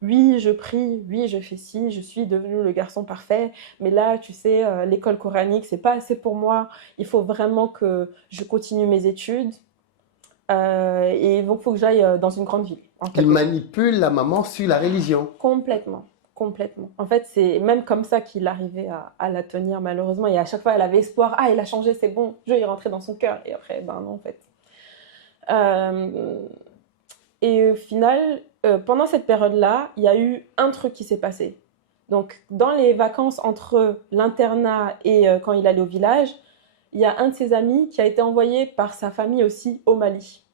oui, je prie, oui, je fais ci, je suis devenu le garçon parfait. Mais là, tu sais, l'école coranique, c'est pas assez pour moi. Il faut vraiment que je continue mes études. Et donc, il faut que j'aille dans une grande ville. Il manipule la maman sur la religion. Complètement. En fait, c'est même comme ça qu'il arrivait à la tenir, malheureusement. Et à chaque fois, elle avait espoir. Ah, il a changé, c'est bon. Dieu est rentré dans son cœur. Et après, ben non, en fait. Et au final, pendant cette période-là, il y a eu un truc qui s'est passé. Donc, dans les vacances entre l'internat et quand il allait au village, il y a un de ses amis qui a été envoyé par sa famille aussi au Mali.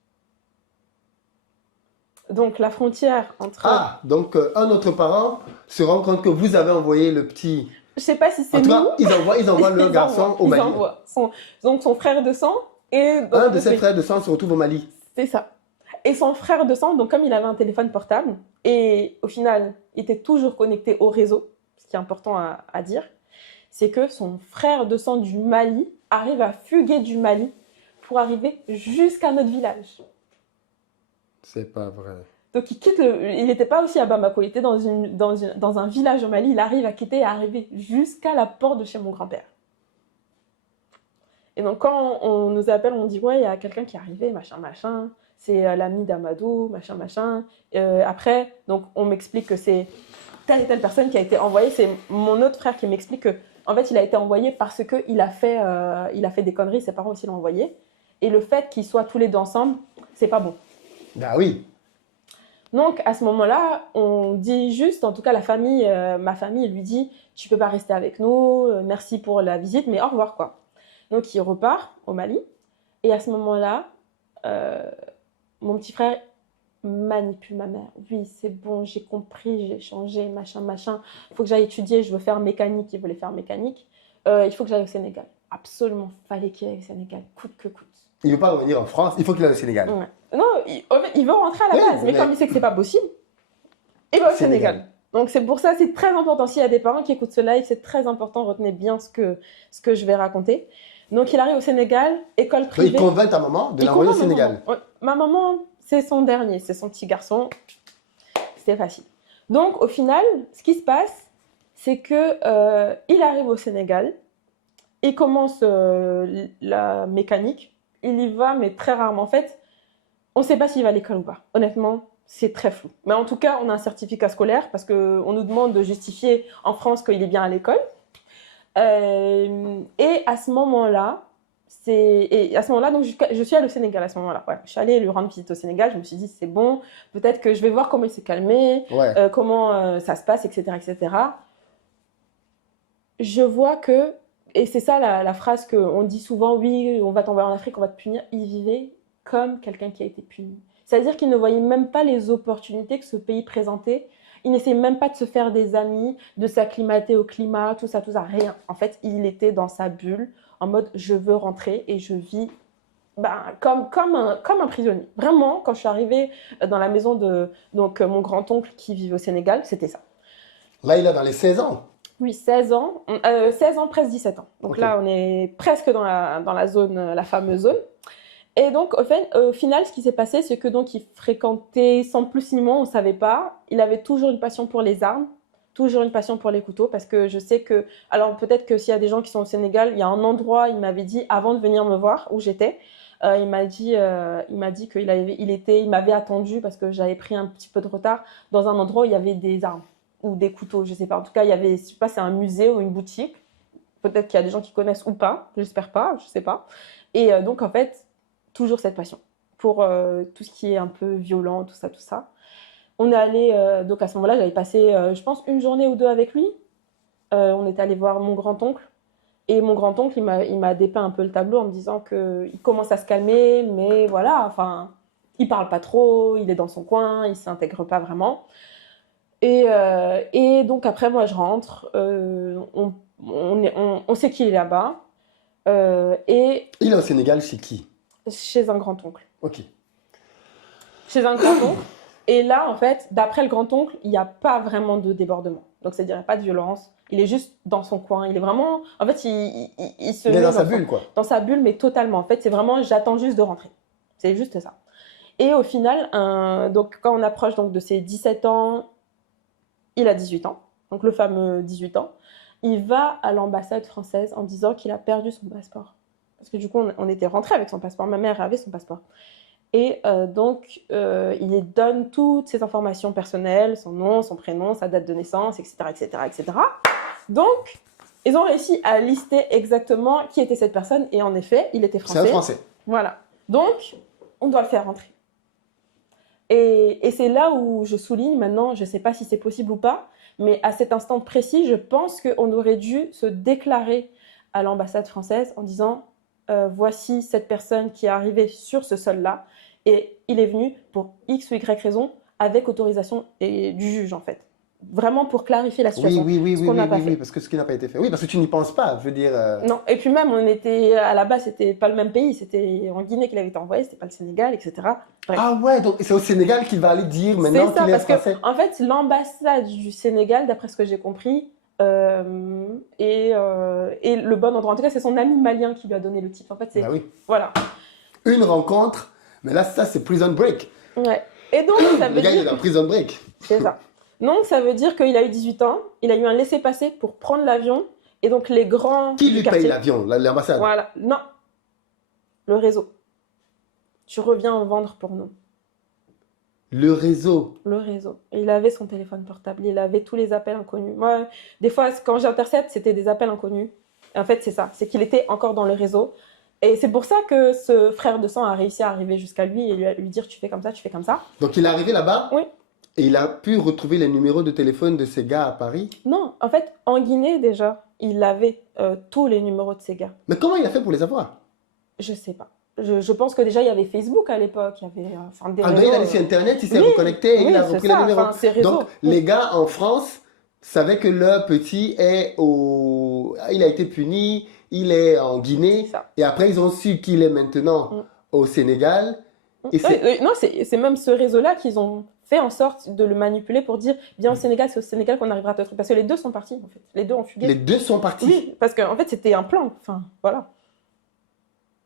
Donc la frontière entre... Ah, donc un autre parent se rend compte que vous avez envoyé le petit... Je sais pas si c'est nous. En tout cas, ils envoient leur garçon au Mali. Donc son frère de sang et... Un de ses frères de sang se retrouve au Mali. C'est ça. Et son frère de sang, donc comme il avait un téléphone portable, et au final, il était toujours connecté au réseau, ce qui est important à dire, c'est que son frère de sang du Mali arrive à fuguer du Mali pour arriver jusqu'à notre village. C'est pas vrai. Donc il n'était pas aussi à Bamako, il était dans un village au Mali. Il arrive à quitter et à arriver jusqu'à la porte de chez mon grand-père. Et donc quand on nous appelle, on dit ouais, il y a quelqu'un qui est arrivé, machin, machin. C'est l'ami d'Amadou, machin, machin. Après, donc on m'explique que c'est telle et telle personne qui a été envoyée. C'est mon autre frère qui m'explique que en fait, il a été envoyé parce qu'il a fait des conneries. Ses parents aussi l'ont envoyé. Et le fait qu'ils soient tous les deux ensemble, c'est pas bon. Bah oui. Donc, à ce moment-là, on dit juste, en tout cas, ma famille lui dit, tu peux pas rester avec nous, merci pour la visite, mais au revoir, quoi. Donc, il repart au Mali. Et à ce moment-là, mon petit frère manipule ma mère. Oui, c'est bon, j'ai compris, j'ai changé, machin, machin. Il faut que j'aille étudier, je veux faire mécanique, il voulait faire mécanique. Il faut que j'aille au Sénégal. Absolument, fallait qu'il aille au Sénégal, coûte que coûte. Il ne veut pas revenir en France, il faut qu'il aille au Sénégal. Ouais. Non, il veut rentrer à la base, mais comme il sait que c'est pas possible, il va au Sénégal. Donc c'est pour ça, c'est très important. S'il y a des parents qui écoutent ce live, c'est très important, retenez bien ce que je vais raconter. Donc il arrive au Sénégal, école privée. Il convainc ta maman de l'envoyer au Sénégal. Ma maman, c'est son dernier, c'est son petit garçon. C'était facile. Donc au final, ce qui se passe, c'est que il arrive au Sénégal, il commence la mécanique. Il y va, mais très rarement. En fait, on ne sait pas s'il va à l'école ou pas. Honnêtement, c'est très flou. Mais en tout cas, on a un certificat scolaire parce qu'on nous demande de justifier en France qu'il est bien à l'école. Et à ce moment-là, donc je suis allée au Sénégal à ce moment-là. Ouais, je suis allée lui rendre visite au Sénégal. Je me suis dit, c'est bon, peut-être que je vais voir comment il s'est calmé, comment ça se passe, etc., etc. Je vois que, et c'est ça la phrase qu'on dit souvent, oui, on va t'envoyer en Afrique, on va te punir. Il vivait comme quelqu'un qui a été puni. C'est-à-dire qu'il ne voyait même pas les opportunités que ce pays présentait. Il n'essayait même pas de se faire des amis, de s'acclimater au climat, tout ça, rien. En fait, il était dans sa bulle, en mode je veux rentrer et je vis comme un prisonnier. Vraiment, quand je suis arrivée dans la maison de mon grand-oncle qui vivait au Sénégal, c'était ça. Là, il a dans les 16 ans. Oui, 16 ans, presque 17 ans. Donc là, on est presque dans la zone, la fameuse zone. Et donc, au final, ce qui s'est passé, c'est que donc il fréquentait sans plus ni moins, on ne savait pas. Il avait toujours une passion pour les armes, toujours une passion pour les couteaux, parce que je sais que, alors peut-être que s'il y a des gens qui sont au Sénégal, il y a un endroit, il m'avait dit avant de venir me voir où j'étais, il m'a dit qu'il m'avait attendu parce que j'avais pris un petit peu de retard dans un endroit où il y avait des armes ou des couteaux, je sais pas. En tout cas, il y avait, je sais pas, c'est un musée ou une boutique. Peut-être qu'il y a des gens qui connaissent ou pas, j'espère pas, je sais pas. Et donc en fait, toujours cette passion pour tout ce qui est un peu violent, tout ça. On est allé, donc à ce moment-là, j'avais passé, je pense, une journée ou deux avec lui. On est allé voir mon grand-oncle. Et mon grand-oncle, il m'a dépeint un peu le tableau en me disant qu'il commence à se calmer, mais voilà, enfin, il parle pas trop, il est dans son coin, il s'intègre pas vraiment. Et donc après, moi, je rentre, on sait qu'il est là-bas. Et il est au Sénégal chez qui? Chez un grand-oncle. Ok. Chez un grand-oncle. Et là, en fait, d'après le grand-oncle, il n'y a pas vraiment de débordement. Donc, c'est-à-dire, il n'y a pas de violence. Il est juste dans son coin. Il est vraiment... En fait, il est dans sa bulle, quoi. Dans sa bulle, mais totalement. En fait, c'est vraiment, j'attends juste de rentrer. C'est juste ça. Et au final, donc, quand on approche donc, de ses 17 ans, il a 18 ans. Donc, le fameux 18 ans. Il va à l'ambassade française en disant qu'il a perdu son passeport. Parce que du coup, on était rentré avec son passeport. Ma mère avait son passeport. Et donc, il lui donne toutes ses informations personnelles, son nom, son prénom, sa date de naissance, etc., etc., etc. Donc, ils ont réussi à lister exactement qui était cette personne. Et en effet, il était français. C'est un Français. Voilà. Donc, on doit le faire rentrer. Et c'est là où je souligne maintenant, je ne sais pas si c'est possible ou pas, mais à cet instant précis, je pense qu'on aurait dû se déclarer à l'ambassade française en disant voici cette personne qui est arrivée sur ce sol-là et il est venu pour X ou Y raison avec autorisation du juge en fait. Vraiment pour clarifier la situation. Oui, parce que ce qui n'a pas été fait. Oui, parce que tu n'y penses pas, je veux dire... Non, et puis même, on était à la base, c'était pas le même pays, c'était en Guinée qu'il avait été envoyé, c'était pas le Sénégal, etc. Bref. Ah ouais, donc c'est au Sénégal qu'il va aller dire maintenant qu'il est français. Que, en fait, l'ambassade du Sénégal, d'après ce que j'ai compris, et le bon endroit, en tout cas, c'est son ami malien qui lui a donné le titre. En fait, c'est... Bah oui. Voilà. Une rencontre, mais là, ça, c'est Prison Break. Ouais. Et donc, ça Le veut gars, il est dire... dans Prison Break. C'est ça. Donc, ça veut dire qu'il a eu 18 ans, il a eu un laissez-passer pour prendre l'avion, et donc les grands Qui du lui paye quartier... l'avion? L'ambassade? Voilà. Non, le réseau. Tu reviens en vendre pour nous. Le réseau. Le réseau. Et il avait son téléphone portable, il avait tous les appels inconnus. Moi, des fois, quand j'intercepte, c'était des appels inconnus. En fait, c'est ça, c'est qu'il était encore dans le réseau. Et c'est pour ça que ce frère de sang a réussi à arriver jusqu'à lui et lui dire tu fais comme ça, tu fais comme ça. Donc, il est arrivé là-bas Oui. et il a pu retrouver les numéros de téléphone de ces gars à Paris. Non, en fait, en Guinée déjà, il avait tous les numéros de ces gars. Mais comment il a fait pour les avoir? Je sais pas. Je pense que déjà il y avait Facebook à l'époque, il y avait enfin, des Ah, réseaux. donc il allé sur Internet, il s'est Oui, reconnecté et oui, il a c'est repris les ça, numéros. enfin, ces réseaux. Donc, les gars en France savaient que leur petit est au... Il a été puni, il est en Guinée. C'est ça. Et après, ils ont su qu'il est maintenant au Sénégal. Et c'est... Non, c'est même ce réseau-là qu'ils ont fait en sorte de le manipuler pour dire viens au Sénégal, c'est au Sénégal qu'on arrivera à te trouver. Parce que les deux sont partis en fait. Les deux ont fugué. Les deux sont partis. Oui, parce qu'en fait c'était un plan. Enfin, voilà.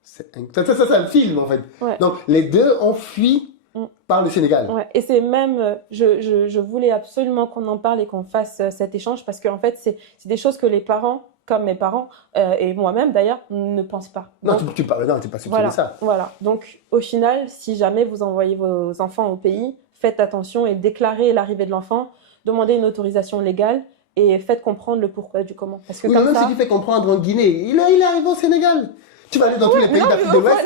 Ça, c'est un film en fait. Ouais. Donc, les deux ont fui par le Sénégal. Ouais. Et c'est même, je voulais absolument qu'on en parle et qu'on fasse cet échange parce qu'en fait, c'est des choses que les parents, comme mes parents, et moi-même d'ailleurs, ne pensent pas. Non, Donc, tu parles, non, t'es pas supprimer voilà, ça. voilà. Donc, au final, si jamais vous envoyez vos enfants au pays, faites attention et déclarez l'arrivée de l'enfant, demandez une autorisation légale et faites comprendre le pourquoi du comment. Parce que Oui, comme même ça... si tu fais comprendre en Guinée, il est arrivé au Sénégal. Tu vas aller dans tous les pays d'Afrique de l'Ouest.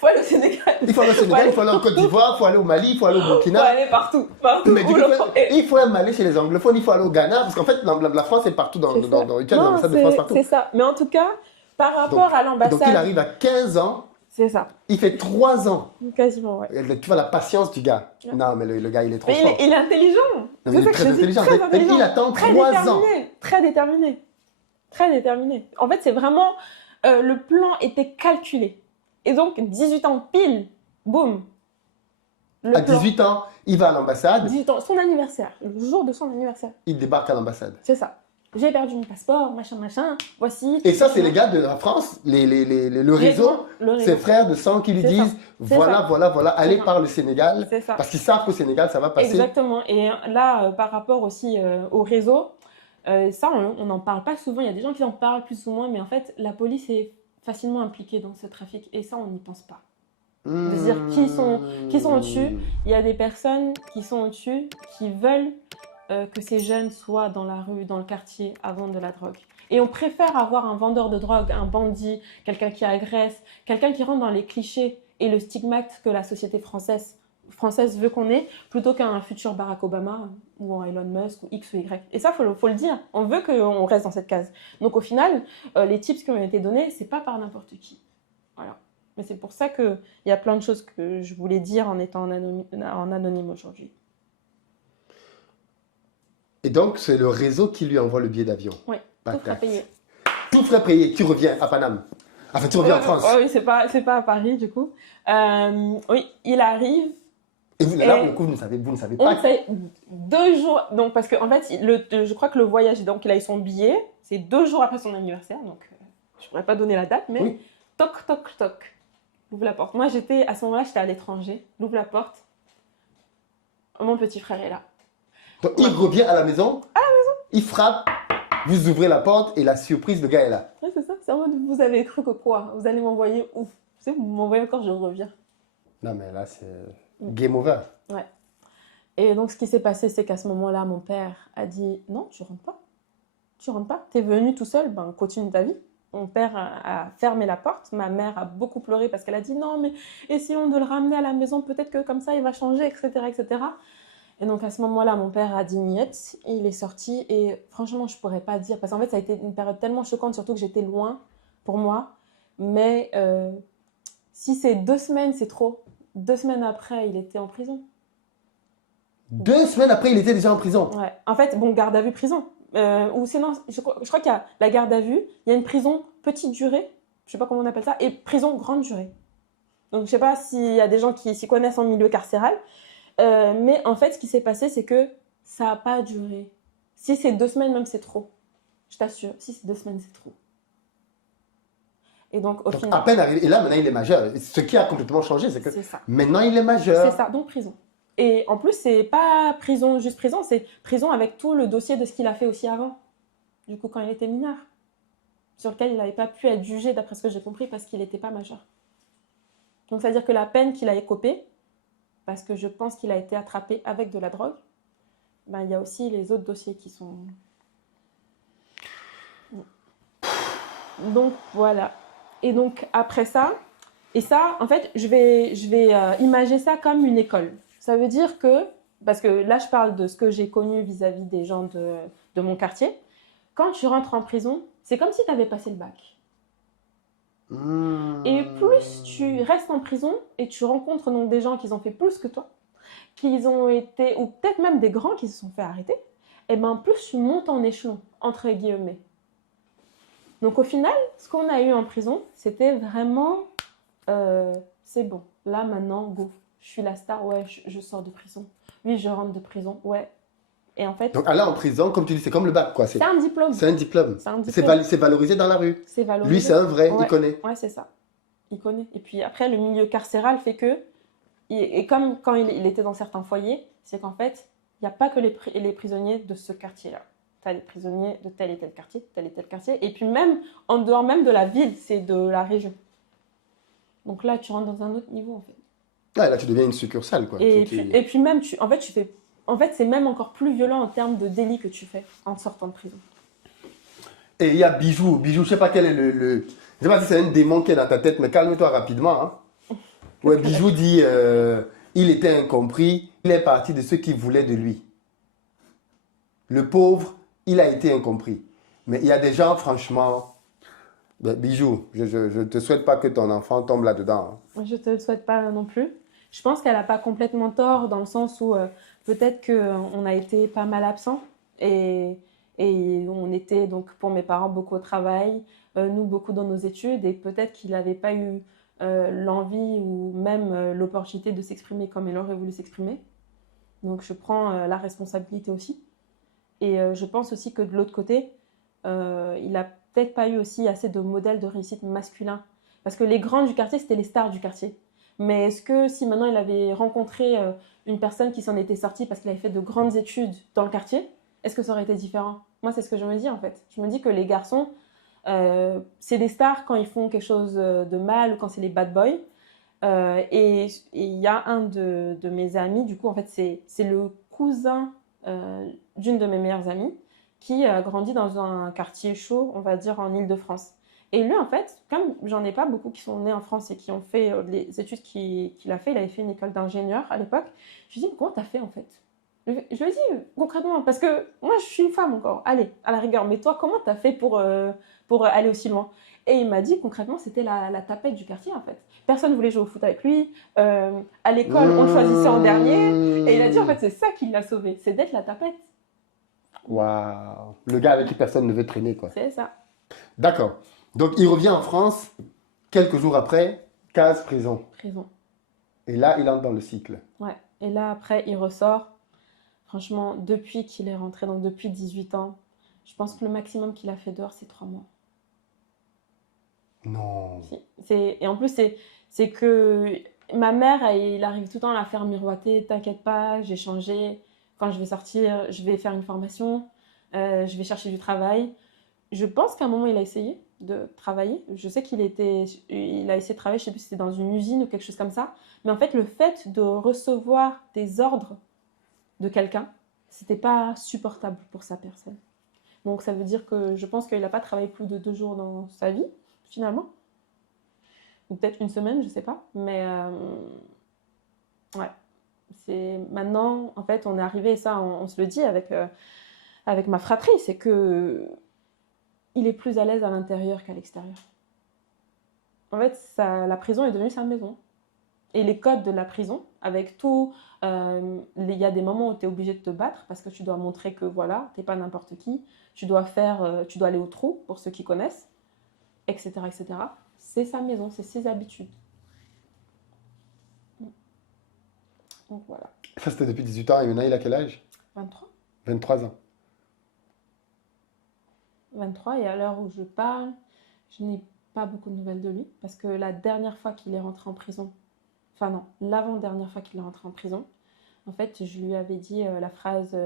Faut aller au Sénégal. Il faut aller au Sénégal, il faut aller en Côte d'Ivoire, il faut aller au Mali, il faut aller au Faut Burkina. aller partout. Partout. Mais du coup, il faut même aller chez les anglophones, il faut aller au Ghana, parce qu'en fait, la France est partout tu as l'ambassade de France partout. C'est ça. Mais en tout cas, par rapport à l'ambassade... Donc il arrive à 15 ans, c'est ça. il fait 3 ans. Quasiment, ouais. Tu vois la patience du gars. Ouais. Non, mais le gars, il est trop Mais fort. il est intelligent. Non, mais il est très intelligent. Très intelligent. Il attend très 3 déterminé, ans. Très déterminé. Très déterminé. En fait, c'est vraiment... le plan était calculé. Et donc, 18 ans pile, boum. À 18 ans, il va à l'ambassade, 18 ans, son anniversaire, le jour de son anniversaire. il débarque à l'ambassade. C'est ça. J'ai perdu mon passeport, machin, voici. Et ça, c'est les gars de la France, le réseau, ses frères de sang qui lui C'est disent voilà, allez ça. par le Sénégal. C'est ça. Parce qu'ils savent qu'au Sénégal, ça va passer. Exactement. Et là, par rapport aussi au réseau, ça, on n'en parle pas souvent. Il y a des gens qui en parlent plus ou moins, mais en fait, la police est facilement impliquée dans ce trafic. Et ça, on n'y pense pas. De dire qui sont au-dessus. Il y a des personnes qui sont au-dessus, qui veulent que ces jeunes soient dans la rue, dans le quartier, à vendre de la drogue. Et on préfère avoir un vendeur de drogue, un bandit, quelqu'un qui agresse, quelqu'un qui rentre dans les clichés et le stigmate que la société française veut qu'on ait, plutôt qu'un futur Barack Obama ou un Elon Musk ou X ou Y. Et ça, faut le dire. On veut qu'on reste dans cette case. Donc au final, les tips qui ont été donnés, c'est pas par n'importe qui. Voilà. Mais c'est pour ça qu'il y a plein de choses que je voulais dire en étant en anonyme aujourd'hui. Et donc, c'est le réseau qui lui envoie le billet d'avion. Oui, tout frais payé. Tout frais payé. Tu reviens à Paname. Enfin, tu reviens en France. Oui, c'est pas à Paris, du coup. Oui, il arrive. Et vous, là, pour le coup, vous ne savez pas. On sait 2 jours. Donc, parce qu'en fait, je crois que le voyage, donc il a eu son billet. C'est 2 jours après son anniversaire. Donc, je pourrais pas donner la date, mais oui. Toc, toc, toc. Ouvre la porte. Moi, à ce moment-là, j'étais à l'étranger. Ouvre la porte. Mon petit frère est là. Donc, il revient à la maison. À la maison. Il frappe. Vous ouvrez la porte et la surprise, le gars est là. Ouais, c'est ça. C'est en mode, vous avez cru que quoi? Vous allez m'envoyer où? Vous m'envoyez encore, je reviens. Non, mais là, c'est game over. Ouais. Et donc, ce qui s'est passé, c'est qu'à ce moment-là, mon père a dit non, tu rentres pas. Tu rentres pas. T'es venu tout seul, ben continue ta vie. Mon père a fermé la porte. Ma mère a beaucoup pleuré parce qu'elle a dit non, mais essayons de le ramener à la maison. Peut-être que comme ça, il va changer, etc., etc. Et donc, à ce moment-là, mon père a dit niette. Il est sorti. Et franchement, je pourrais pas dire. Parce qu'en fait, ça a été une période tellement choquante, surtout que j'étais loin pour moi. Mais si c'est 2 semaines, c'est trop. 2 semaines après, il était en prison. 2 semaines après, il était déjà en prison. Ouais. En fait, bon, garde à vue, prison. Ou sinon, je crois qu'il y a la garde à vue, il y a une prison petite durée, je sais pas comment on appelle ça, et prison grande durée. Donc, je sais pas s'il y a des gens qui s'y connaissent en milieu carcéral, mais en fait, ce qui s'est passé, c'est que ça n'a pas duré. Si c'est 2 semaines, même, c'est trop. Je t'assure, si c'est 2 semaines, c'est trop. Et donc, au final... à peine arrivé, et là, maintenant, il est majeur. Et ce qui a complètement changé, c'est que c'est ça. maintenant, il est majeur. C'est ça, donc prison. Et en plus, c'est pas prison, juste prison, c'est prison avec tout le dossier de ce qu'il a fait aussi avant, du coup, quand il était mineur, sur lequel il n'avait pas pu être jugé, d'après ce que j'ai compris, parce qu'il n'était pas majeur. Donc, c'est-à-dire que la peine qu'il a écopée, parce que je pense qu'il a été attrapé avec de la drogue, ben, il y a aussi les autres dossiers qui sont... Donc, voilà. Et donc, après ça, et ça, en fait, je vais imager ça comme une école. Ça veut dire que, parce que là, je parle de ce que j'ai connu vis-à-vis des gens de mon quartier. Quand tu rentres en prison, c'est comme si tu avais passé le bac. Et plus tu restes en prison et tu rencontres donc des gens qui ont fait plus que toi, qui ont été, ou peut-être même des grands qui se sont fait arrêter, et ben plus tu montes en échelon, entre guillemets. Donc au final, ce qu'on a eu en prison, c'était vraiment, c'est bon, là maintenant, go, je suis la star, ouais, je sors de prison. Oui, je rentre de prison, ouais. Et en fait, Donc, aller en prison, comme tu dis, c'est comme le bac, quoi. c'est un diplôme. C'est un diplôme. C'est un C'est diplôme. c'est valorisé dans la rue. C'est Lui, valorisé. c'est un vrai, Ouais. il connaît. Ouais, c'est ça. Il connaît. Et puis après, le milieu carcéral fait que, et comme quand il était dans certains foyers, c'est qu'en fait, il n'y a pas que les prisonniers de ce quartier-là. Tu as les prisonniers de tel et tel quartier, tel et tel quartier. Et puis même, en dehors même de la ville, c'est de la région. Donc là, tu rentres dans un autre niveau, en fait. Ah, là, tu deviens une succursale, quoi. Et puis même, en fait, c'est même encore plus violent en termes de délit que tu fais en sortant de prison. Et il y a Bijou. Bijou, je sais pas quel est je sais pas si c'est un démon qui est dans ta tête, mais calme-toi rapidement. Hein. Ouais, Bijou dit il était incompris, il est parti de ceux qui voulaient de lui. Le pauvre, il a été incompris. Mais il y a des gens, franchement, ben, Bijou, je ne te souhaite pas que ton enfant tombe là-dedans. Hein. Je te le souhaite pas non plus. Je pense qu'elle n'a pas complètement tort dans le sens où peut-être qu'on a été pas mal absent et on était donc pour mes parents beaucoup au travail, nous beaucoup dans nos études et peut-être qu'il n'avait pas eu l'envie ou même l'opportunité de s'exprimer comme il aurait voulu s'exprimer. Donc je prends la responsabilité aussi. Et je pense aussi que de l'autre côté, il n'a peut-être pas eu aussi assez de modèles de réussite masculins. Parce que les grands du quartier, c'était les stars du quartier. Mais est-ce que si maintenant il avait rencontré une personne qui s'en était sortie parce qu'il avait fait de grandes études dans le quartier, est-ce que ça aurait été différent? Moi, c'est ce que je me dis en fait. Je me dis que les garçons, c'est des stars quand ils font quelque chose de mal ou quand c'est les bad boys. Et il y a un de mes amis, du coup, en fait, c'est le cousin d'une de mes meilleures amies qui a grandi dans un quartier chaud, on va dire en Île-de-France. Et lui, en fait, comme j'en ai pas beaucoup qui sont nés en France et qui ont fait les études qu'il a fait, il avait fait une école d'ingénieur à l'époque. Je lui dis, comment t'as fait en fait? Je lui ai dit concrètement, parce que moi je suis une femme encore, allez, à la rigueur, mais toi comment t'as fait pour aller aussi loin? Et il m'a dit concrètement, c'était la tapette du quartier en fait. Personne ne voulait jouer au foot avec lui, à l'école on le choisissait en dernier, et il a dit en fait c'est ça qui l'a sauvé, c'est d'être la tapette. Waouh. Le gars avec qui personne ne veut traîner, quoi. C'est ça. D'accord. Donc, il revient en France, quelques jours après, case prison. Prison. Et là, il entre dans le cycle. Ouais. Et là, après, il ressort. Franchement, depuis qu'il est rentré, donc depuis 18 ans, je pense que le maximum qu'il a fait dehors, c'est 3 mois. Non. Si. Et en plus, c'est que ma mère, il arrive tout le temps à la faire miroiter. T'inquiète pas, j'ai changé. Quand je vais sortir, je vais faire une formation. Je vais chercher du travail. Je pense qu'à un moment, il a essayé de travailler. Je sais il a essayé de travailler, je sais plus si c'était dans une usine ou quelque chose comme ça. Mais en fait, le fait de recevoir des ordres de quelqu'un, c'était pas supportable pour sa personne. Donc ça veut dire que je pense qu'il n'a pas travaillé plus de 2 jours dans sa vie, finalement. Ou peut-être une semaine, je sais pas. Mais ouais. C'est maintenant, en fait, on est arrivé, et ça, on se le dit avec ma fratrie, c'est que il est plus à l'aise à l'intérieur qu'à l'extérieur. En fait, la prison est devenue sa maison. Et les codes de la prison, avec tout, il y a des moments où tu es obligé de te battre parce que tu dois montrer que voilà, tu n'es pas n'importe qui, tu dois aller au trou, pour ceux qui connaissent, etc. etc. C'est sa maison, c'est ses habitudes. Donc voilà. Ça, c'était depuis 18 ans. Et maintenant, il a quel âge? 23. 23 ans. 23, et à l'heure où je parle, je n'ai pas beaucoup de nouvelles de lui parce que la dernière fois qu'il est rentré en prison, enfin non, l'avant-dernière fois qu'il est rentré en prison, En fait, je lui avais dit la phrase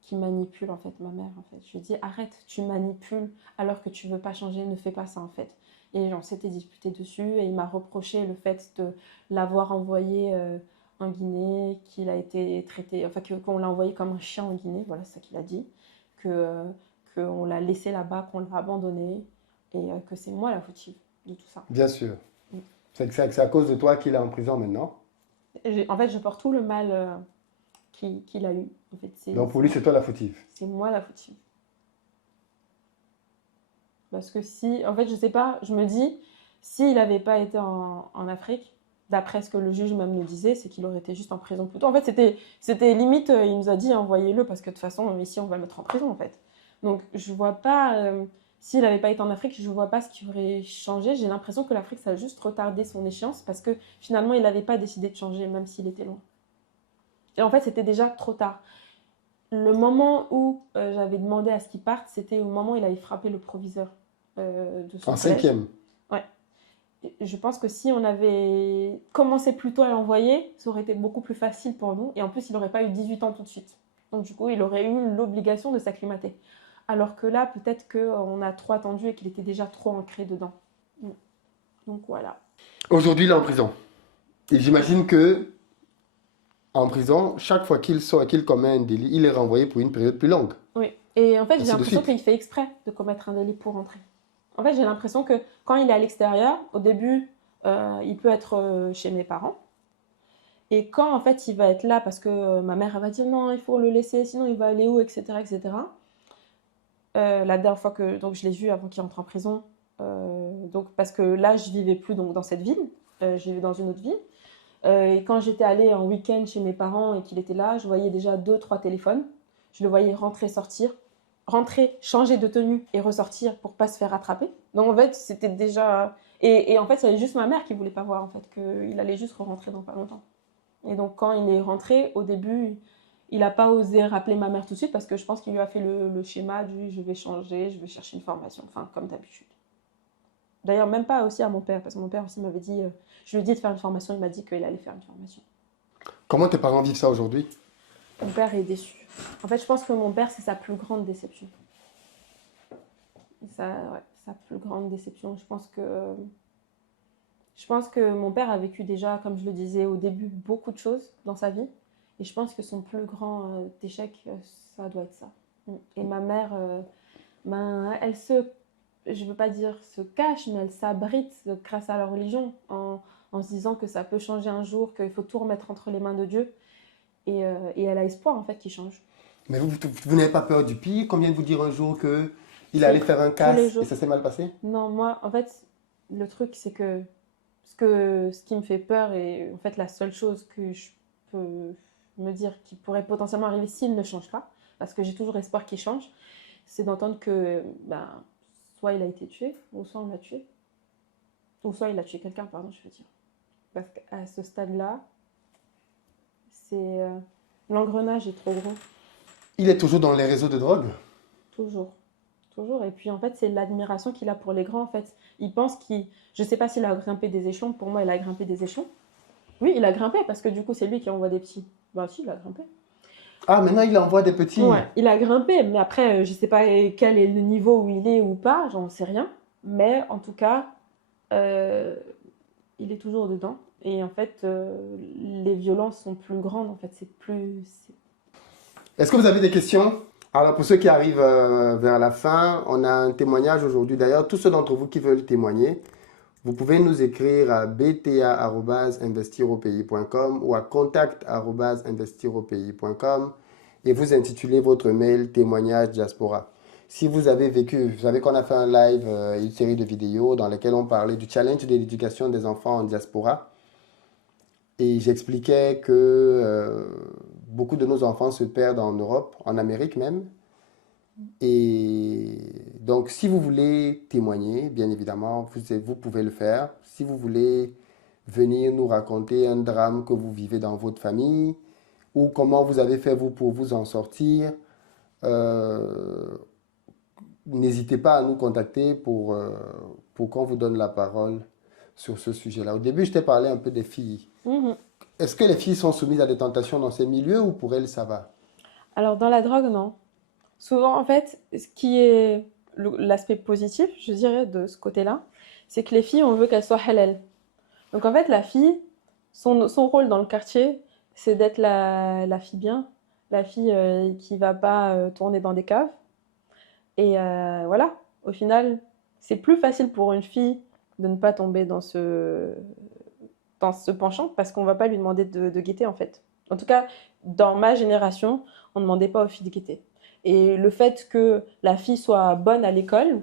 qui manipule, en fait, ma mère, en fait. Je lui ai dit, arrête, tu manipules alors que tu veux pas changer, ne fais pas ça, en fait. Et on s'était disputé dessus et il m'a reproché le fait de l'avoir envoyé en Guinée, qu'il a été traité, enfin, qu'on l'a envoyé comme un chien en Guinée, voilà, c'est ça qu'il a dit, que, qu'on l'a laissé là-bas, qu'on l'a abandonné et que c'est moi la fautive de tout ça. Bien sûr. Mm. C'est à cause de toi qu'il est en prison maintenant. En fait, je porte tout le mal qu'il a eu. En fait, Donc pour lui, c'est toi la fautive. c'est moi la fautive. Parce que si, en fait, je sais pas, je me dis, s'il n'avait pas été en Afrique, d'après ce que le juge même nous disait, c'est qu'il aurait été juste en prison plus tôt. En fait, c'était limite, il nous a dit envoyez-le parce que de toute façon, ici, on va le mettre en prison, en fait. Donc, je vois pas, s'il n'avait pas été en Afrique, je vois pas ce qui aurait changé. J'ai l'impression que l'Afrique, ça a juste retardé son échéance parce que finalement, il n'avait pas décidé de changer, même s'il était loin. Et en fait, c'était déjà trop tard. Le moment où j'avais demandé à ce qu'il parte, c'était au moment où il avait frappé le proviseur de son En collège. cinquième. Ouais. Et je pense que si on avait commencé plus tôt à l'envoyer, ça aurait été beaucoup plus facile pour nous. Et en plus, il n'aurait pas eu 18 ans tout de suite. Donc du coup, il aurait eu l'obligation de s'acclimater. Alors que là, peut-être qu'on a trop attendu et qu'il était déjà trop ancré dedans. Donc voilà. Aujourd'hui, il est en prison. Et j'imagine que en prison, chaque fois qu'il sort et qu'il commet un délit, il est renvoyé pour une période plus longue. Oui. Et en fait, j'ai Ainsi de l'impression suite. qu'il fait exprès de commettre un délit pour rentrer. En fait, j'ai l'impression que quand il est à l'extérieur, au début, il peut être chez mes parents. Et quand en fait il va être là parce que ma mère elle va dire non, il faut le laisser, sinon il va aller où, etc. etc. La dernière fois que donc, je l'ai vu avant qu'il rentre en prison, donc, parce que là je vivais plus donc, dans cette ville, je vivais dans une autre ville. Et quand j'étais allée en week-end chez mes parents et qu'il était là, je voyais déjà 2, 3 téléphones. Je le voyais rentrer, sortir, rentrer, changer de tenue et ressortir pour pas se faire attraper. Donc en fait, c'était déjà. Et en fait, c'est juste ma mère qui voulait pas voir en fait qu'il allait juste rentrer dans pas longtemps. Et donc quand il est rentré, au début, il n'a pas osé rappeler ma mère tout de suite parce que je pense qu'il lui a fait le schéma du je vais changer, je vais chercher une formation, enfin comme d'habitude. D'ailleurs, même pas aussi à mon père, parce que mon père aussi m'avait dit, je lui ai dit de faire une formation, il m'a dit qu'il allait faire une formation. Comment tes parents vivent ça aujourd'hui? Mon père est déçu. En fait, je pense que mon père, c'est sa plus grande déception. Ouais, sa plus grande déception. Je pense que mon père a vécu déjà, comme je le disais au début, beaucoup de choses dans sa vie. Et je pense que son plus grand échec, ça doit être ça. Et ma mère, elle je ne veux pas dire se cache, mais elle s'abrite grâce à la religion en se disant que ça peut changer un jour, qu'il faut tout remettre entre les mains de Dieu. Et elle a espoir en fait qu'il change. Mais vous n'avez pas peur du pire? Qu'on vienne vous dire un jour que il C'est allait faire un tous les casse et jours. ça s'est mal passé? Non, moi, en fait, le truc, c'est que ce qui me fait peur et en fait la seule chose que je peux me dire qui pourrait potentiellement arriver s'il ne change pas, parce que j'ai toujours espoir qu'il change, c'est d'entendre que ben, soit il a été tué, ou soit on l'a tué, ou soit il a tué quelqu'un, pardon, je veux dire. Parce qu'à ce stade-là, l'engrenage est trop gros, Il est toujours dans les réseaux de drogue? toujours. Toujours. Et puis en fait, c'est l'admiration qu'il a pour les grands. En fait, il pense qu'il. Je sais pas s'il a grimpé des échelons. Pour moi, il a grimpé des échelons. Oui, il a grimpé parce que du coup, c'est lui qui envoie des petits. Bah si, il a grimpé. Ah, maintenant il envoie des petits. Ouais, il a grimpé. Mais après, je sais pas quel est le niveau où il est ou pas. J'en sais rien. Mais en tout cas, euh, il est toujours dedans. Et en fait, les violences sont plus grandes. En fait, Est-ce que vous avez des questions? Alors pour ceux qui arrivent vers la fin, on a un témoignage aujourd'hui. D'ailleurs, tous ceux d'entre vous qui veulent témoigner, vous pouvez nous écrire à bta@investiropayes.com ou à contact@investiropayes.com et vous intituler votre mail témoignage diaspora. Si vous avez vécu, vous savez qu'on a fait un live, une série de vidéos dans lesquelles on parlait du challenge de l'éducation des enfants en diaspora. Et j'expliquais que beaucoup de nos enfants se perdent en Europe, en Amérique même. Et donc, si vous voulez témoigner, bien évidemment, vous pouvez le faire. Si vous voulez venir nous raconter un drame que vous vivez dans votre famille ou comment vous avez fait vous pour vous en sortir, euh, n'hésitez pas à nous contacter pour qu'on vous donne la parole sur ce sujet-là. Au début, je t'ai parlé un peu des filles. Mhm. Est-ce que les filles sont soumises à des tentations dans ces milieux ou pour elles, ça va? Alors, dans la drogue, non. Souvent, en fait, ce qui est l'aspect positif, je dirais, de ce côté-là, c'est que les filles, on veut qu'elles soient halal. Donc, en fait, la fille, son rôle dans le quartier, c'est d'être la fille bien, la fille qui va pas tourner dans des caves. Et voilà, au final, c'est plus facile pour une fille de ne pas tomber dans ce penchant parce qu'on va pas lui demander de guetter en fait. En tout cas, dans ma génération, on ne demandait pas aux filles de guetter. Et le fait que la fille soit bonne à l'école,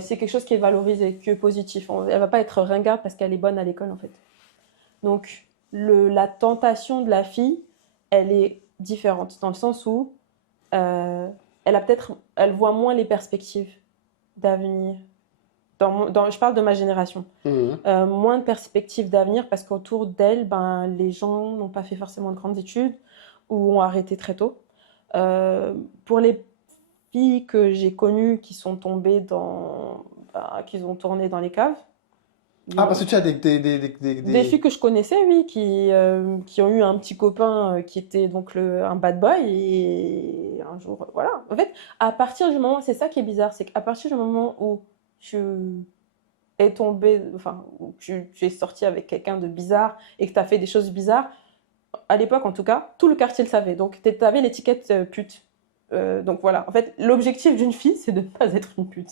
c'est quelque chose qui est valorisé, qui est positif. Elle va pas être ringarde parce qu'elle est bonne à l'école en fait. Donc la tentation de la fille, elle est différente dans le sens où elle voit moins les perspectives d'avenir. Je parle de ma génération. Mhm. Moins de perspectives d'avenir parce qu'autour d'elle, ben, les gens n'ont pas fait forcément de grandes études ou ont arrêté très tôt. Euh, pour les filles que j'ai connues qui sont tombées qui ont tourné dans les caves, Ah, parce bon, que tu as des filles que je connaissais, oui, qui ont eu un petit copain qui était donc un bad boy et un jour, voilà. En fait, à partir du moment, c'est ça qui est bizarre, c'est qu'à partir du moment où tu es tombé, enfin, où tu es sorti avec quelqu'un de bizarre et que tu as fait des choses bizarres, à l'époque en tout cas, tout le quartier le savait. Donc tu avais l'étiquette pute. Donc voilà, en fait, l'objectif d'une fille, c'est de ne pas être une pute.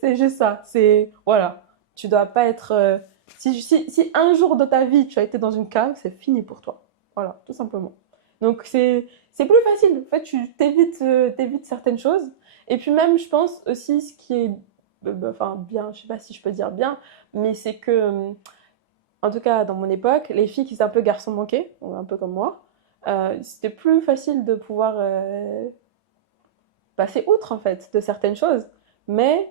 C'est juste ça. C'est, voilà, tu dois pas être. Si un jour de ta vie tu as été dans une cave, c'est fini pour toi. Voilà, tout simplement. Donc c'est plus facile. En fait, tu t'évites certaines choses. Et puis même, je pense aussi ce qui est, enfin bien, je sais pas si je peux dire bien, mais c'est que, en tout cas dans mon époque, les filles qui étaient un peu garçons manqués, ou un peu comme moi, c'était plus facile de pouvoir passer outre en fait de certaines choses. Mais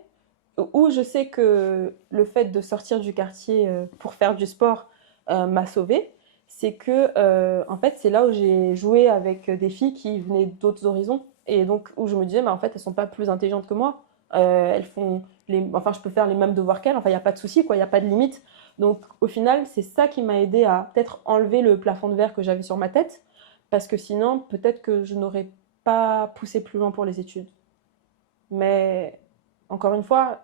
où je sais que le fait de sortir du quartier pour faire du sport m'a sauvée, c'est que en fait c'est là où j'ai joué avec des filles qui venaient d'autres horizons et donc où je me disais mais en fait elles sont pas plus intelligentes que moi. Elles font enfin je peux faire les mêmes devoirs qu'elles, enfin il y a pas de souci quoi, il y a pas de limite. Donc au final c'est ça qui m'a aidé à peut-être enlever le plafond de verre que j'avais sur ma tête parce que sinon peut-être que je n'aurais pas poussé plus loin pour les études. Mais encore une fois,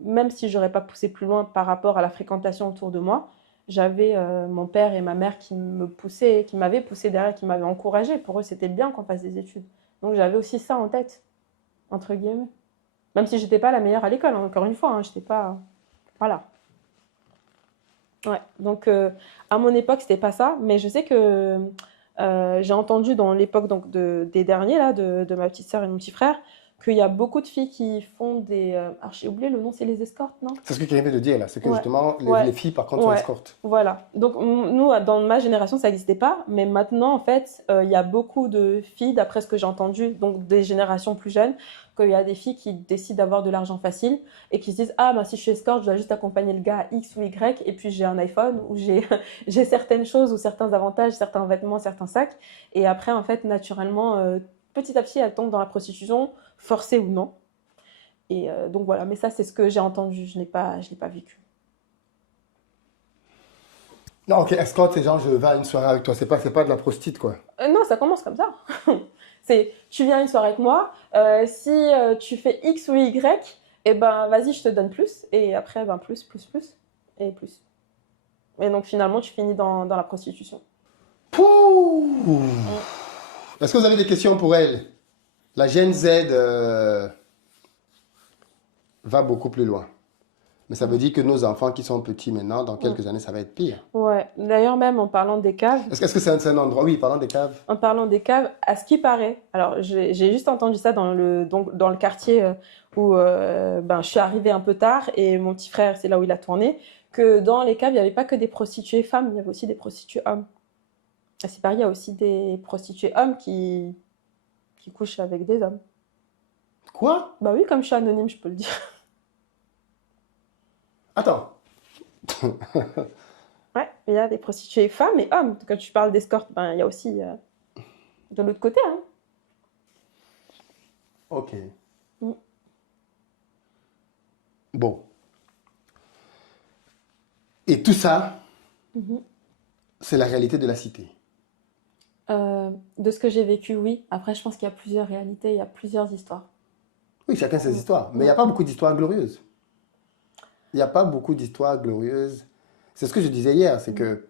même si j'aurais pas poussé plus loin par rapport à la fréquentation autour de moi, j'avais mon père et ma mère qui me poussaient, qui m'avaient poussé derrière, qui m'avaient encouragé. Pour eux, c'était bien qu'on fasse des études. Donc j'avais aussi ça en tête, entre guillemets. Même si j'étais pas la meilleure à l'école, hein, encore une fois, hein, j'étais pas. Voilà. Ouais. Donc à mon époque, c'était pas ça, mais je sais que j'ai entendu dans l'époque donc des derniers là, de ma petite sœur et mon petit frère, qu'il y a beaucoup de filles qui font des. Alors j'ai oublié le nom, c'est les escortes, non? C'est ce que tu viens de dire là, c'est que Ouais, justement, ouais, les filles, par contre, sont ouais. escortes. Voilà. Donc nous, dans ma génération, ça n'existait pas, mais maintenant, en fait, il y a beaucoup de filles, d'après ce que j'ai entendu, donc des générations plus jeunes, qu'il y a des filles qui décident d'avoir de l'argent facile et qui se disent ah ben si je suis escorte, je dois juste accompagner le gars à X ou Y et puis j'ai un iPhone ou j'ai j'ai certaines choses ou certains avantages, certains vêtements, certains sacs et après en fait naturellement petit à petit elles tombent dans la prostitution, forcée ou non. Et donc voilà, mais ça c'est ce que j'ai entendu, je l'ai pas vécu. Non, ok, escorte, c'est genre, je vais à une soirée avec toi, c'est pas de la prostite, quoi. Non, ça commence comme ça. C'est, tu viens une soirée avec moi, si tu fais X ou Y, et ben vas-y, je te donne plus, et après, ben plus, plus, plus, et plus. Et donc finalement, tu finis dans la prostitution. Pouh! Mm. Est-ce que vous avez des questions pour elle? La Gen Z va beaucoup plus loin. Mais ça veut Mm. dire que nos enfants qui sont petits maintenant, dans Mm. quelques années, ça va être pire. Ouais, d'ailleurs même en parlant des caves, Est-ce que c'est un endroit? Oui, parlant des caves. à ce qui paraît, alors j'ai juste entendu ça dans le quartier où ben, je suis arrivée un peu tard et mon petit frère, c'est là où il a tourné, que dans les caves, il n'y avait pas que des prostituées femmes, il y avait aussi des prostituées hommes. À Paris, il y a aussi des prostituées hommes qui couchent avec des hommes. Quoi? Bah oui, comme je suis anonyme, je peux le dire. Attends. Ouais, il y a des prostituées femmes et hommes. Quand tu parles d'escorte, ben, il y a aussi de l'autre côté. Hein. Ok. Mm. Bon. Et tout ça, Mhm. c'est la réalité de la cité. De ce que j'ai vécu, oui. Après, je pense qu'il y a plusieurs réalités, il y a plusieurs histoires. Oui, chacun ses Mm. histoires. Mais il n'y a Ouais. pas beaucoup d'histoires glorieuses. Il n'y a pas beaucoup d'histoires glorieuses. C'est ce que je disais hier, c'est Mm. que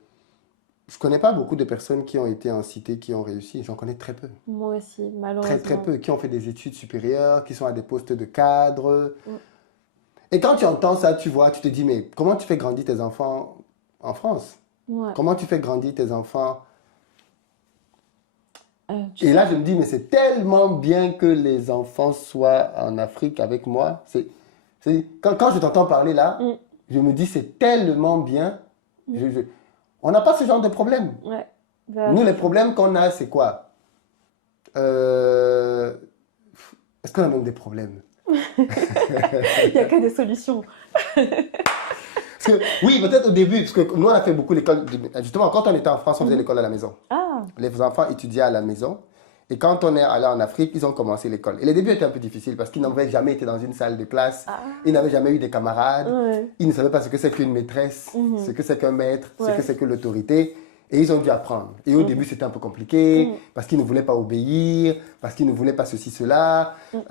je ne connais pas beaucoup de personnes qui ont été en cité, qui ont réussi. J'en connais très peu. Moi aussi, Très, très malheureusement. peu. Qui ont fait des études supérieures, qui sont à des postes de cadre. Mm. Et quand tu entends ça, tu vois, tu te dis, mais comment tu fais grandir tes enfants en France? Ouais. Comment tu fais grandir tes enfants? Tu Et sais, là, je me dis, mais c'est tellement bien que les enfants soient en Afrique avec moi. Quand je t'entends parler là, mm, je me dis, c'est tellement bien. mm, Je- on n'a pas ce genre de problème. ouais. Bah, Nous, les problèmes qu'on a, c'est quoi? Euh, Est-ce qu'on a même des problèmes? il n'y a que des solutions. Parce que, oui, peut-être au début, parce que nous, on a fait beaucoup l'école. Justement, quand on était en France, on faisait Mhm. l'école à la maison. Ah, Les enfants étudiaient à la maison. Et quand on est allé en Afrique, ils ont commencé l'école. Et les débuts étaient un peu difficiles parce qu'ils n'avaient jamais été dans une salle de classe. Ils ah, n'avaient jamais eu des camarades. ouais. Ils ne savaient pas ce que c'est qu'une maîtresse, ce Mhm. que c'est qu'un maître, ce que Ouais. c'est que l'autorité. Et ils ont dû apprendre. Et au Mhm. début, c'était un peu compliqué Mhm. parce qu'ils ne voulaient pas obéir, parce qu'ils ne voulaient pas ceci, cela. Mhm.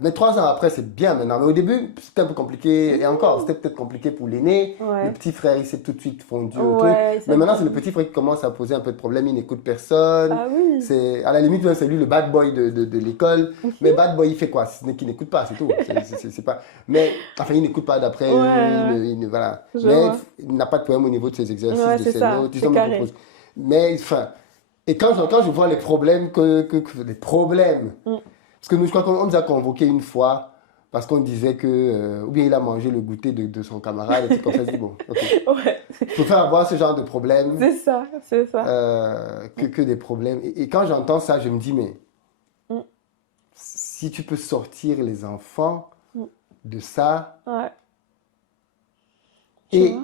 Mais 3 ans après, c'est bien maintenant. Mais au début, c'était un peu compliqué. Et encore, Mhm. c'était peut-être compliqué pour l'aîné. Le Ouais. petit frère, il s'est tout de suite fondu au truc. Ouais, ça Mais maintenant, c'est le me... petit frère qui commence à poser un peu de problème. Il n'écoute personne. Ah oui. C'est, à la limite, même, c'est lui le bad boy de l'école. Mais Mhm. bad boy, il fait quoi? Ce n'est qu'il n'écoute pas, c'est tout. C'est pas... Mais, enfin, il n'écoute pas d'après Ouais, eux. ouais, Voilà. je Mais vois. il n'a pas de problème au niveau de ses exercices, Ouais, de c'est ses ça, notes. Ils c'est ont me proposé. carré. Mais, enfin, et quand je vois les problèmes des problèmes, Mm. parce que nous, je crois qu'on nous a convoqué une fois parce qu'on disait que, ou bien il a mangé le goûter de son camarade, et tout comme ça, je dis, bon, ok. Ouais, Je préfère avoir ce genre de problème c'est ça, c'est ça. que des problèmes. Et quand j'entends ça, je me dis, mais Mm. si tu peux sortir les enfants Mm. de ça, Ouais, tu vois? et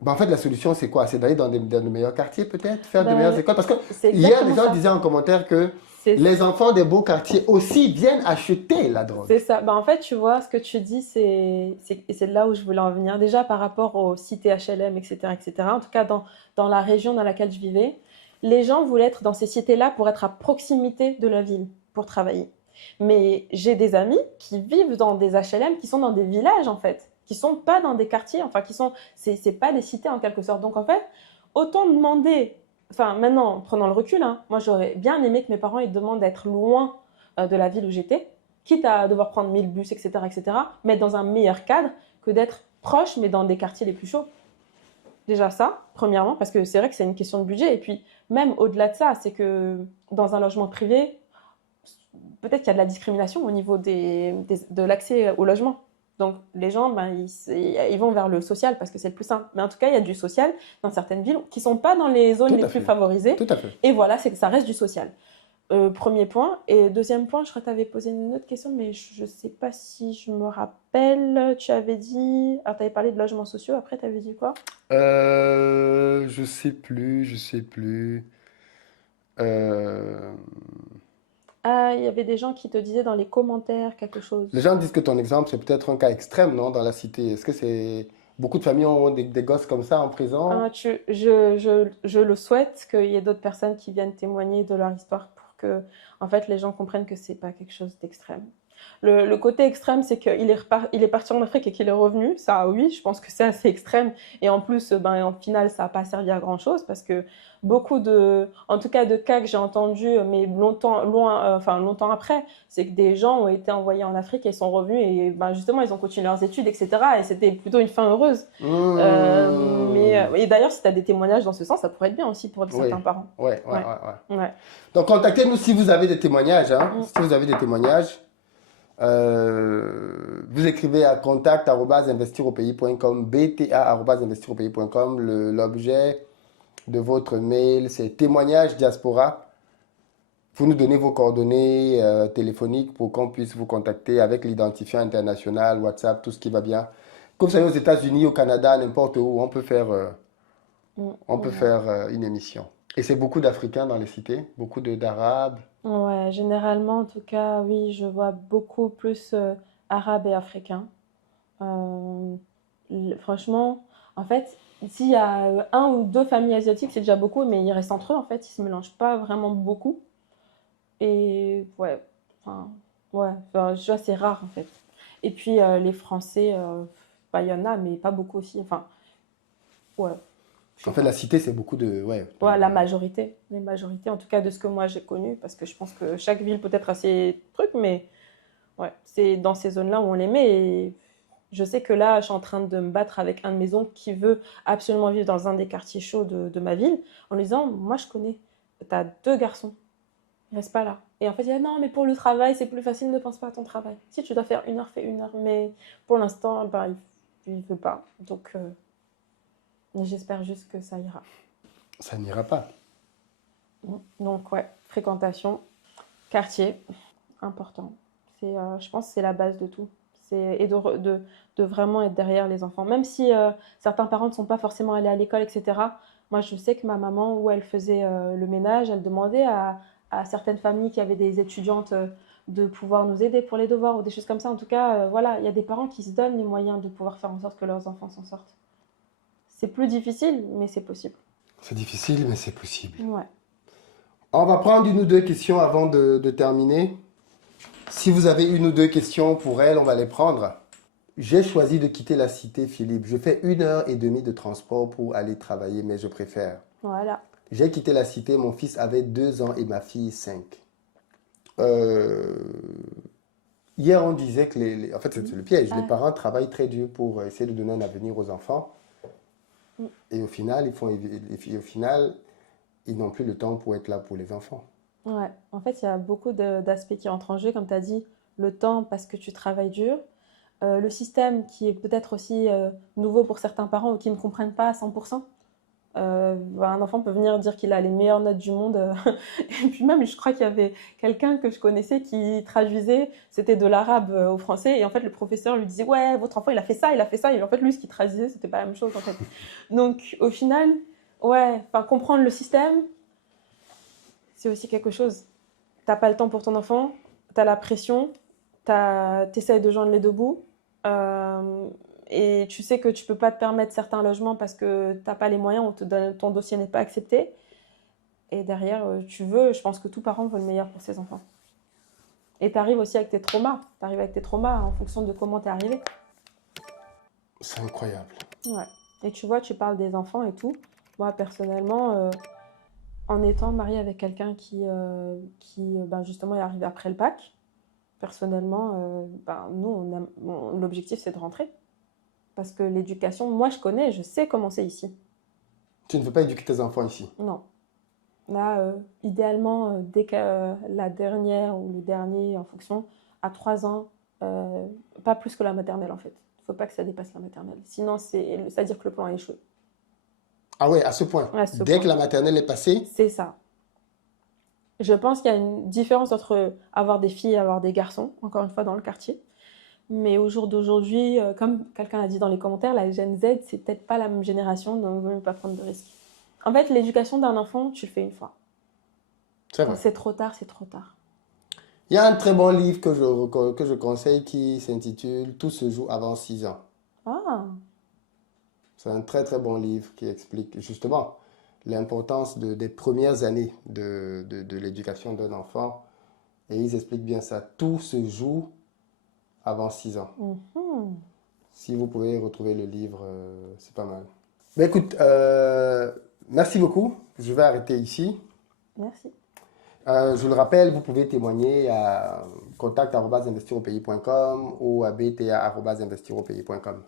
ben, en fait, la solution, c'est quoi? C'est d'aller dans de meilleurs quartiers, peut-être, faire de meilleures Ben, écoles. Parce que c'est hier, les exactement gens ça. disaient en commentaire que C'est les enfants des beaux quartiers aussi viennent acheter la drogue. C'est ça. Bah, en fait, tu vois, ce que tu dis, et c'est là où je voulais en venir. Déjà, par rapport aux cités HLM, etc., etc., en tout cas, dans la région dans laquelle je vivais, les gens voulaient être dans ces cités-là pour être à proximité de la ville, pour travailler. Mais j'ai des amis qui vivent dans des HLM, qui sont dans des villages, en fait, qui sont pas dans des quartiers, enfin, c'est pas des cités, en quelque sorte. Donc, en fait, autant demander, enfin, maintenant, prenant le recul, hein, moi, j'aurais bien aimé que mes parents, ils demandent d'être loin de la ville où j'étais, quitte à devoir prendre 1000 bus, etc., mais dans un meilleur cadre que d'être proche, mais dans des quartiers les plus chauds. Déjà ça, premièrement, parce que c'est vrai que c'est une question de budget. Et puis, même au-delà de ça, c'est que dans un logement privé, peut-être qu'il y a de la discrimination au niveau de l'accès au logement. Donc, les gens, ben, ils vont vers le social parce que c'est le plus simple. Mais en tout cas, il y a du social dans certaines villes qui ne sont pas dans les zones Tout les à plus fait. favorisées. Tout à fait. Et voilà, c'est que ça reste du social. Premier point. Et deuxième point, je crois que tu avais posé une autre question, mais je ne sais pas si je me rappelle. Tu avais dit. Alors, tu avais parlé de logements sociaux, après, tu avais dit quoi? Je sais plus, je sais plus. Euh, Ah, il y avait des gens qui te disaient dans les commentaires quelque Les chose. gens disent que ton exemple, c'est peut-être un cas extrême, non, dans la cité. Est-ce que c'est... Beaucoup de familles ont des gosses comme ça en prison? Ah, je le souhaite qu'il y ait d'autres personnes qui viennent témoigner de leur histoire pour que, en fait, les gens comprennent que c'est pas quelque chose d'extrême. Le côté extrême, c'est il est parti en Afrique et qu'il est revenu. Ça, oui, je pense que c'est assez extrême. Et en plus, ben, en final, ça n'a pas servi à grand-chose parce que en tout cas, de cas que j'ai entendus, mais longtemps après, c'est que des gens ont été envoyés en Afrique et sont revenus et ben, justement, ils ont continué leurs études, etc. Et c'était plutôt une fin heureuse. Mmh. Et d'ailleurs, si tu as des témoignages dans ce sens, ça pourrait être bien aussi pour Oui, certains parents. ouais, ouais, ouais, Ouais, ouais. ouais. Donc, contactez-nous si vous avez des témoignages, hein. Mm. Si vous avez des témoignages, vous écrivez à contact@investiraupais.com, bta@investiraupais.com. L'objet de votre mail, c'est témoignage diaspora. Vous nous donnez vos coordonnées téléphoniques pour qu'on puisse vous contacter avec l'identifiant international, WhatsApp, tout ce qui va bien. Comme ça, aux États-Unis, au Canada, n'importe où, on peut Ouais. faire une émission. Et c'est beaucoup d'Africains dans les cités, beaucoup d'Arabes. Ouais, généralement, en tout cas, oui, je vois beaucoup plus arabes et africains. Euh, franchement, en fait, s'il y a un ou deux familles asiatiques, c'est déjà beaucoup, mais ils restent entre eux, en fait. Ils se mélangent pas vraiment beaucoup. Et enfin, enfin, tu vois, c'est rare, en fait. Et puis, les Français, bah, il y en a, mais pas beaucoup aussi. Enfin, ouais, je En sais fait, pas. la cité, c'est beaucoup de... Ouais, Ouais, la majorité. Les majorités, en tout cas, de ce que moi j'ai connu, parce que je pense que chaque ville peut-être a ses trucs, mais ouais, c'est dans ces zones-là où on les met. Et je sais que là, je suis en train de me battre avec un de mes oncles qui veut absolument vivre dans un des quartiers chauds de ma ville, en lui disant, moi je connais, t'as deux garçons, reste pas là. Et en fait, il dit, ah non, mais pour le travail, c'est plus facile, ne pense pas à ton travail. Si tu dois faire 1 heure, fais 1 heure. Mais pour l'instant, bah, il veut pas. Donc, j'espère juste que ça ira. ça n'ira pas. Donc, ouais, fréquentation, quartier, important. Je pense que c'est la base de tout. Et de vraiment être derrière les enfants. Même si certains parents ne sont pas forcément allés à l'école, etc. Moi, je sais que ma maman, où elle faisait le ménage, elle demandait à certaines familles qui avaient des étudiantes de pouvoir nous aider pour les devoirs ou des choses comme ça. En tout cas, voilà, il y a des parents qui se donnent les moyens de pouvoir faire en sorte que leurs enfants s'en sortent. C'est plus difficile, mais c'est possible. C'est difficile, mais c'est possible. Ouais. On va prendre une ou deux questions avant de terminer. Si vous avez une ou deux questions pour elle, on va les prendre. J'ai choisi de quitter la cité, Philippe. Je fais 1 heure et demie de transport pour aller travailler, mais je préfère. Voilà. J'ai quitté la cité, mon fils avait 2 ans et ma fille 5. Euh, Hier, on disait que en fait, c'est le piège. Les Ah. parents travaillent très dur pour essayer de donner un avenir aux enfants. Mm. Et au final, ils n'ont plus le temps pour être là pour les enfants. Ouais, en fait, il y a beaucoup d'aspects qui entrent en jeu, comme tu as dit, le temps parce que tu travailles dur, le système qui est peut-être aussi nouveau pour certains parents ou qui ne comprennent pas à 100%. Bah, un enfant peut venir dire qu'il a les meilleures notes du monde, et puis même, je crois qu'il y avait quelqu'un que je connaissais qui traduisait, c'était de l'arabe au français, et en fait, le professeur lui disait, ouais, votre enfant, il a fait ça, il a fait ça, et en fait, lui, ce qu'il traduisait, c'était pas la même chose, en fait. Donc, au final, ouais, enfin, comprendre le système, c'est aussi quelque chose. T'as pas le temps pour ton enfant, t'as la pression, t'essayes de joindre les deux bouts, euh, et tu sais que tu peux pas te permettre certains logements parce que t'as pas les moyens ou ton dossier n'est pas accepté. Et derrière, je pense que tout parent veut le meilleur pour ses enfants. Et t'arrives aussi avec tes traumas. T'arrives avec tes traumas en fonction de comment t'es arrivé. C'est incroyable. Ouais. Et tu vois, tu parles des enfants et tout. Moi, personnellement, en étant mariée avec quelqu'un qui ben, justement est arrivé après le bac, personnellement, ben, nous, l'objectif, c'est de rentrer. Parce que l'éducation, moi, je connais, je sais comment c'est ici. Tu ne veux pas éduquer tes enfants ici. Non. Là, idéalement, dès que la dernière ou le dernier, en fonction, à 3 ans, pas plus que la maternelle, en fait. Il ne faut pas que ça dépasse la maternelle. Sinon, c'est-à-dire que le plan a échoué. Ah ouais, à ce point. À ce Dès point. que la maternelle est passée, C'est ça. Je pense qu'il y a une différence entre avoir des filles et avoir des garçons, encore une fois, dans le quartier. Mais au jour d'aujourd'hui, comme quelqu'un a dit dans les commentaires, la Gen Z, c'est peut-être pas la même génération, donc il ne vaut mieux pas prendre de risques. En fait, l'éducation d'un enfant, tu le fais une fois. c'est Quand vrai. c'est trop tard, c'est trop tard. Il y a un très bon livre que je conseille qui s'intitule Tout se joue avant 6 ans. Ah, C'est un très très bon livre qui explique justement l'importance des premières années de l'éducation d'un enfant. Et ils expliquent bien ça. Tout se joue avant 6 ans. mhm. Si vous pouvez retrouver le livre, c'est pas mal. Mais écoute, merci beaucoup. Je vais arrêter ici. Merci. Je le rappelle, vous pouvez témoigner à contact@investiraupays.com ou à bta@investiraupays.com.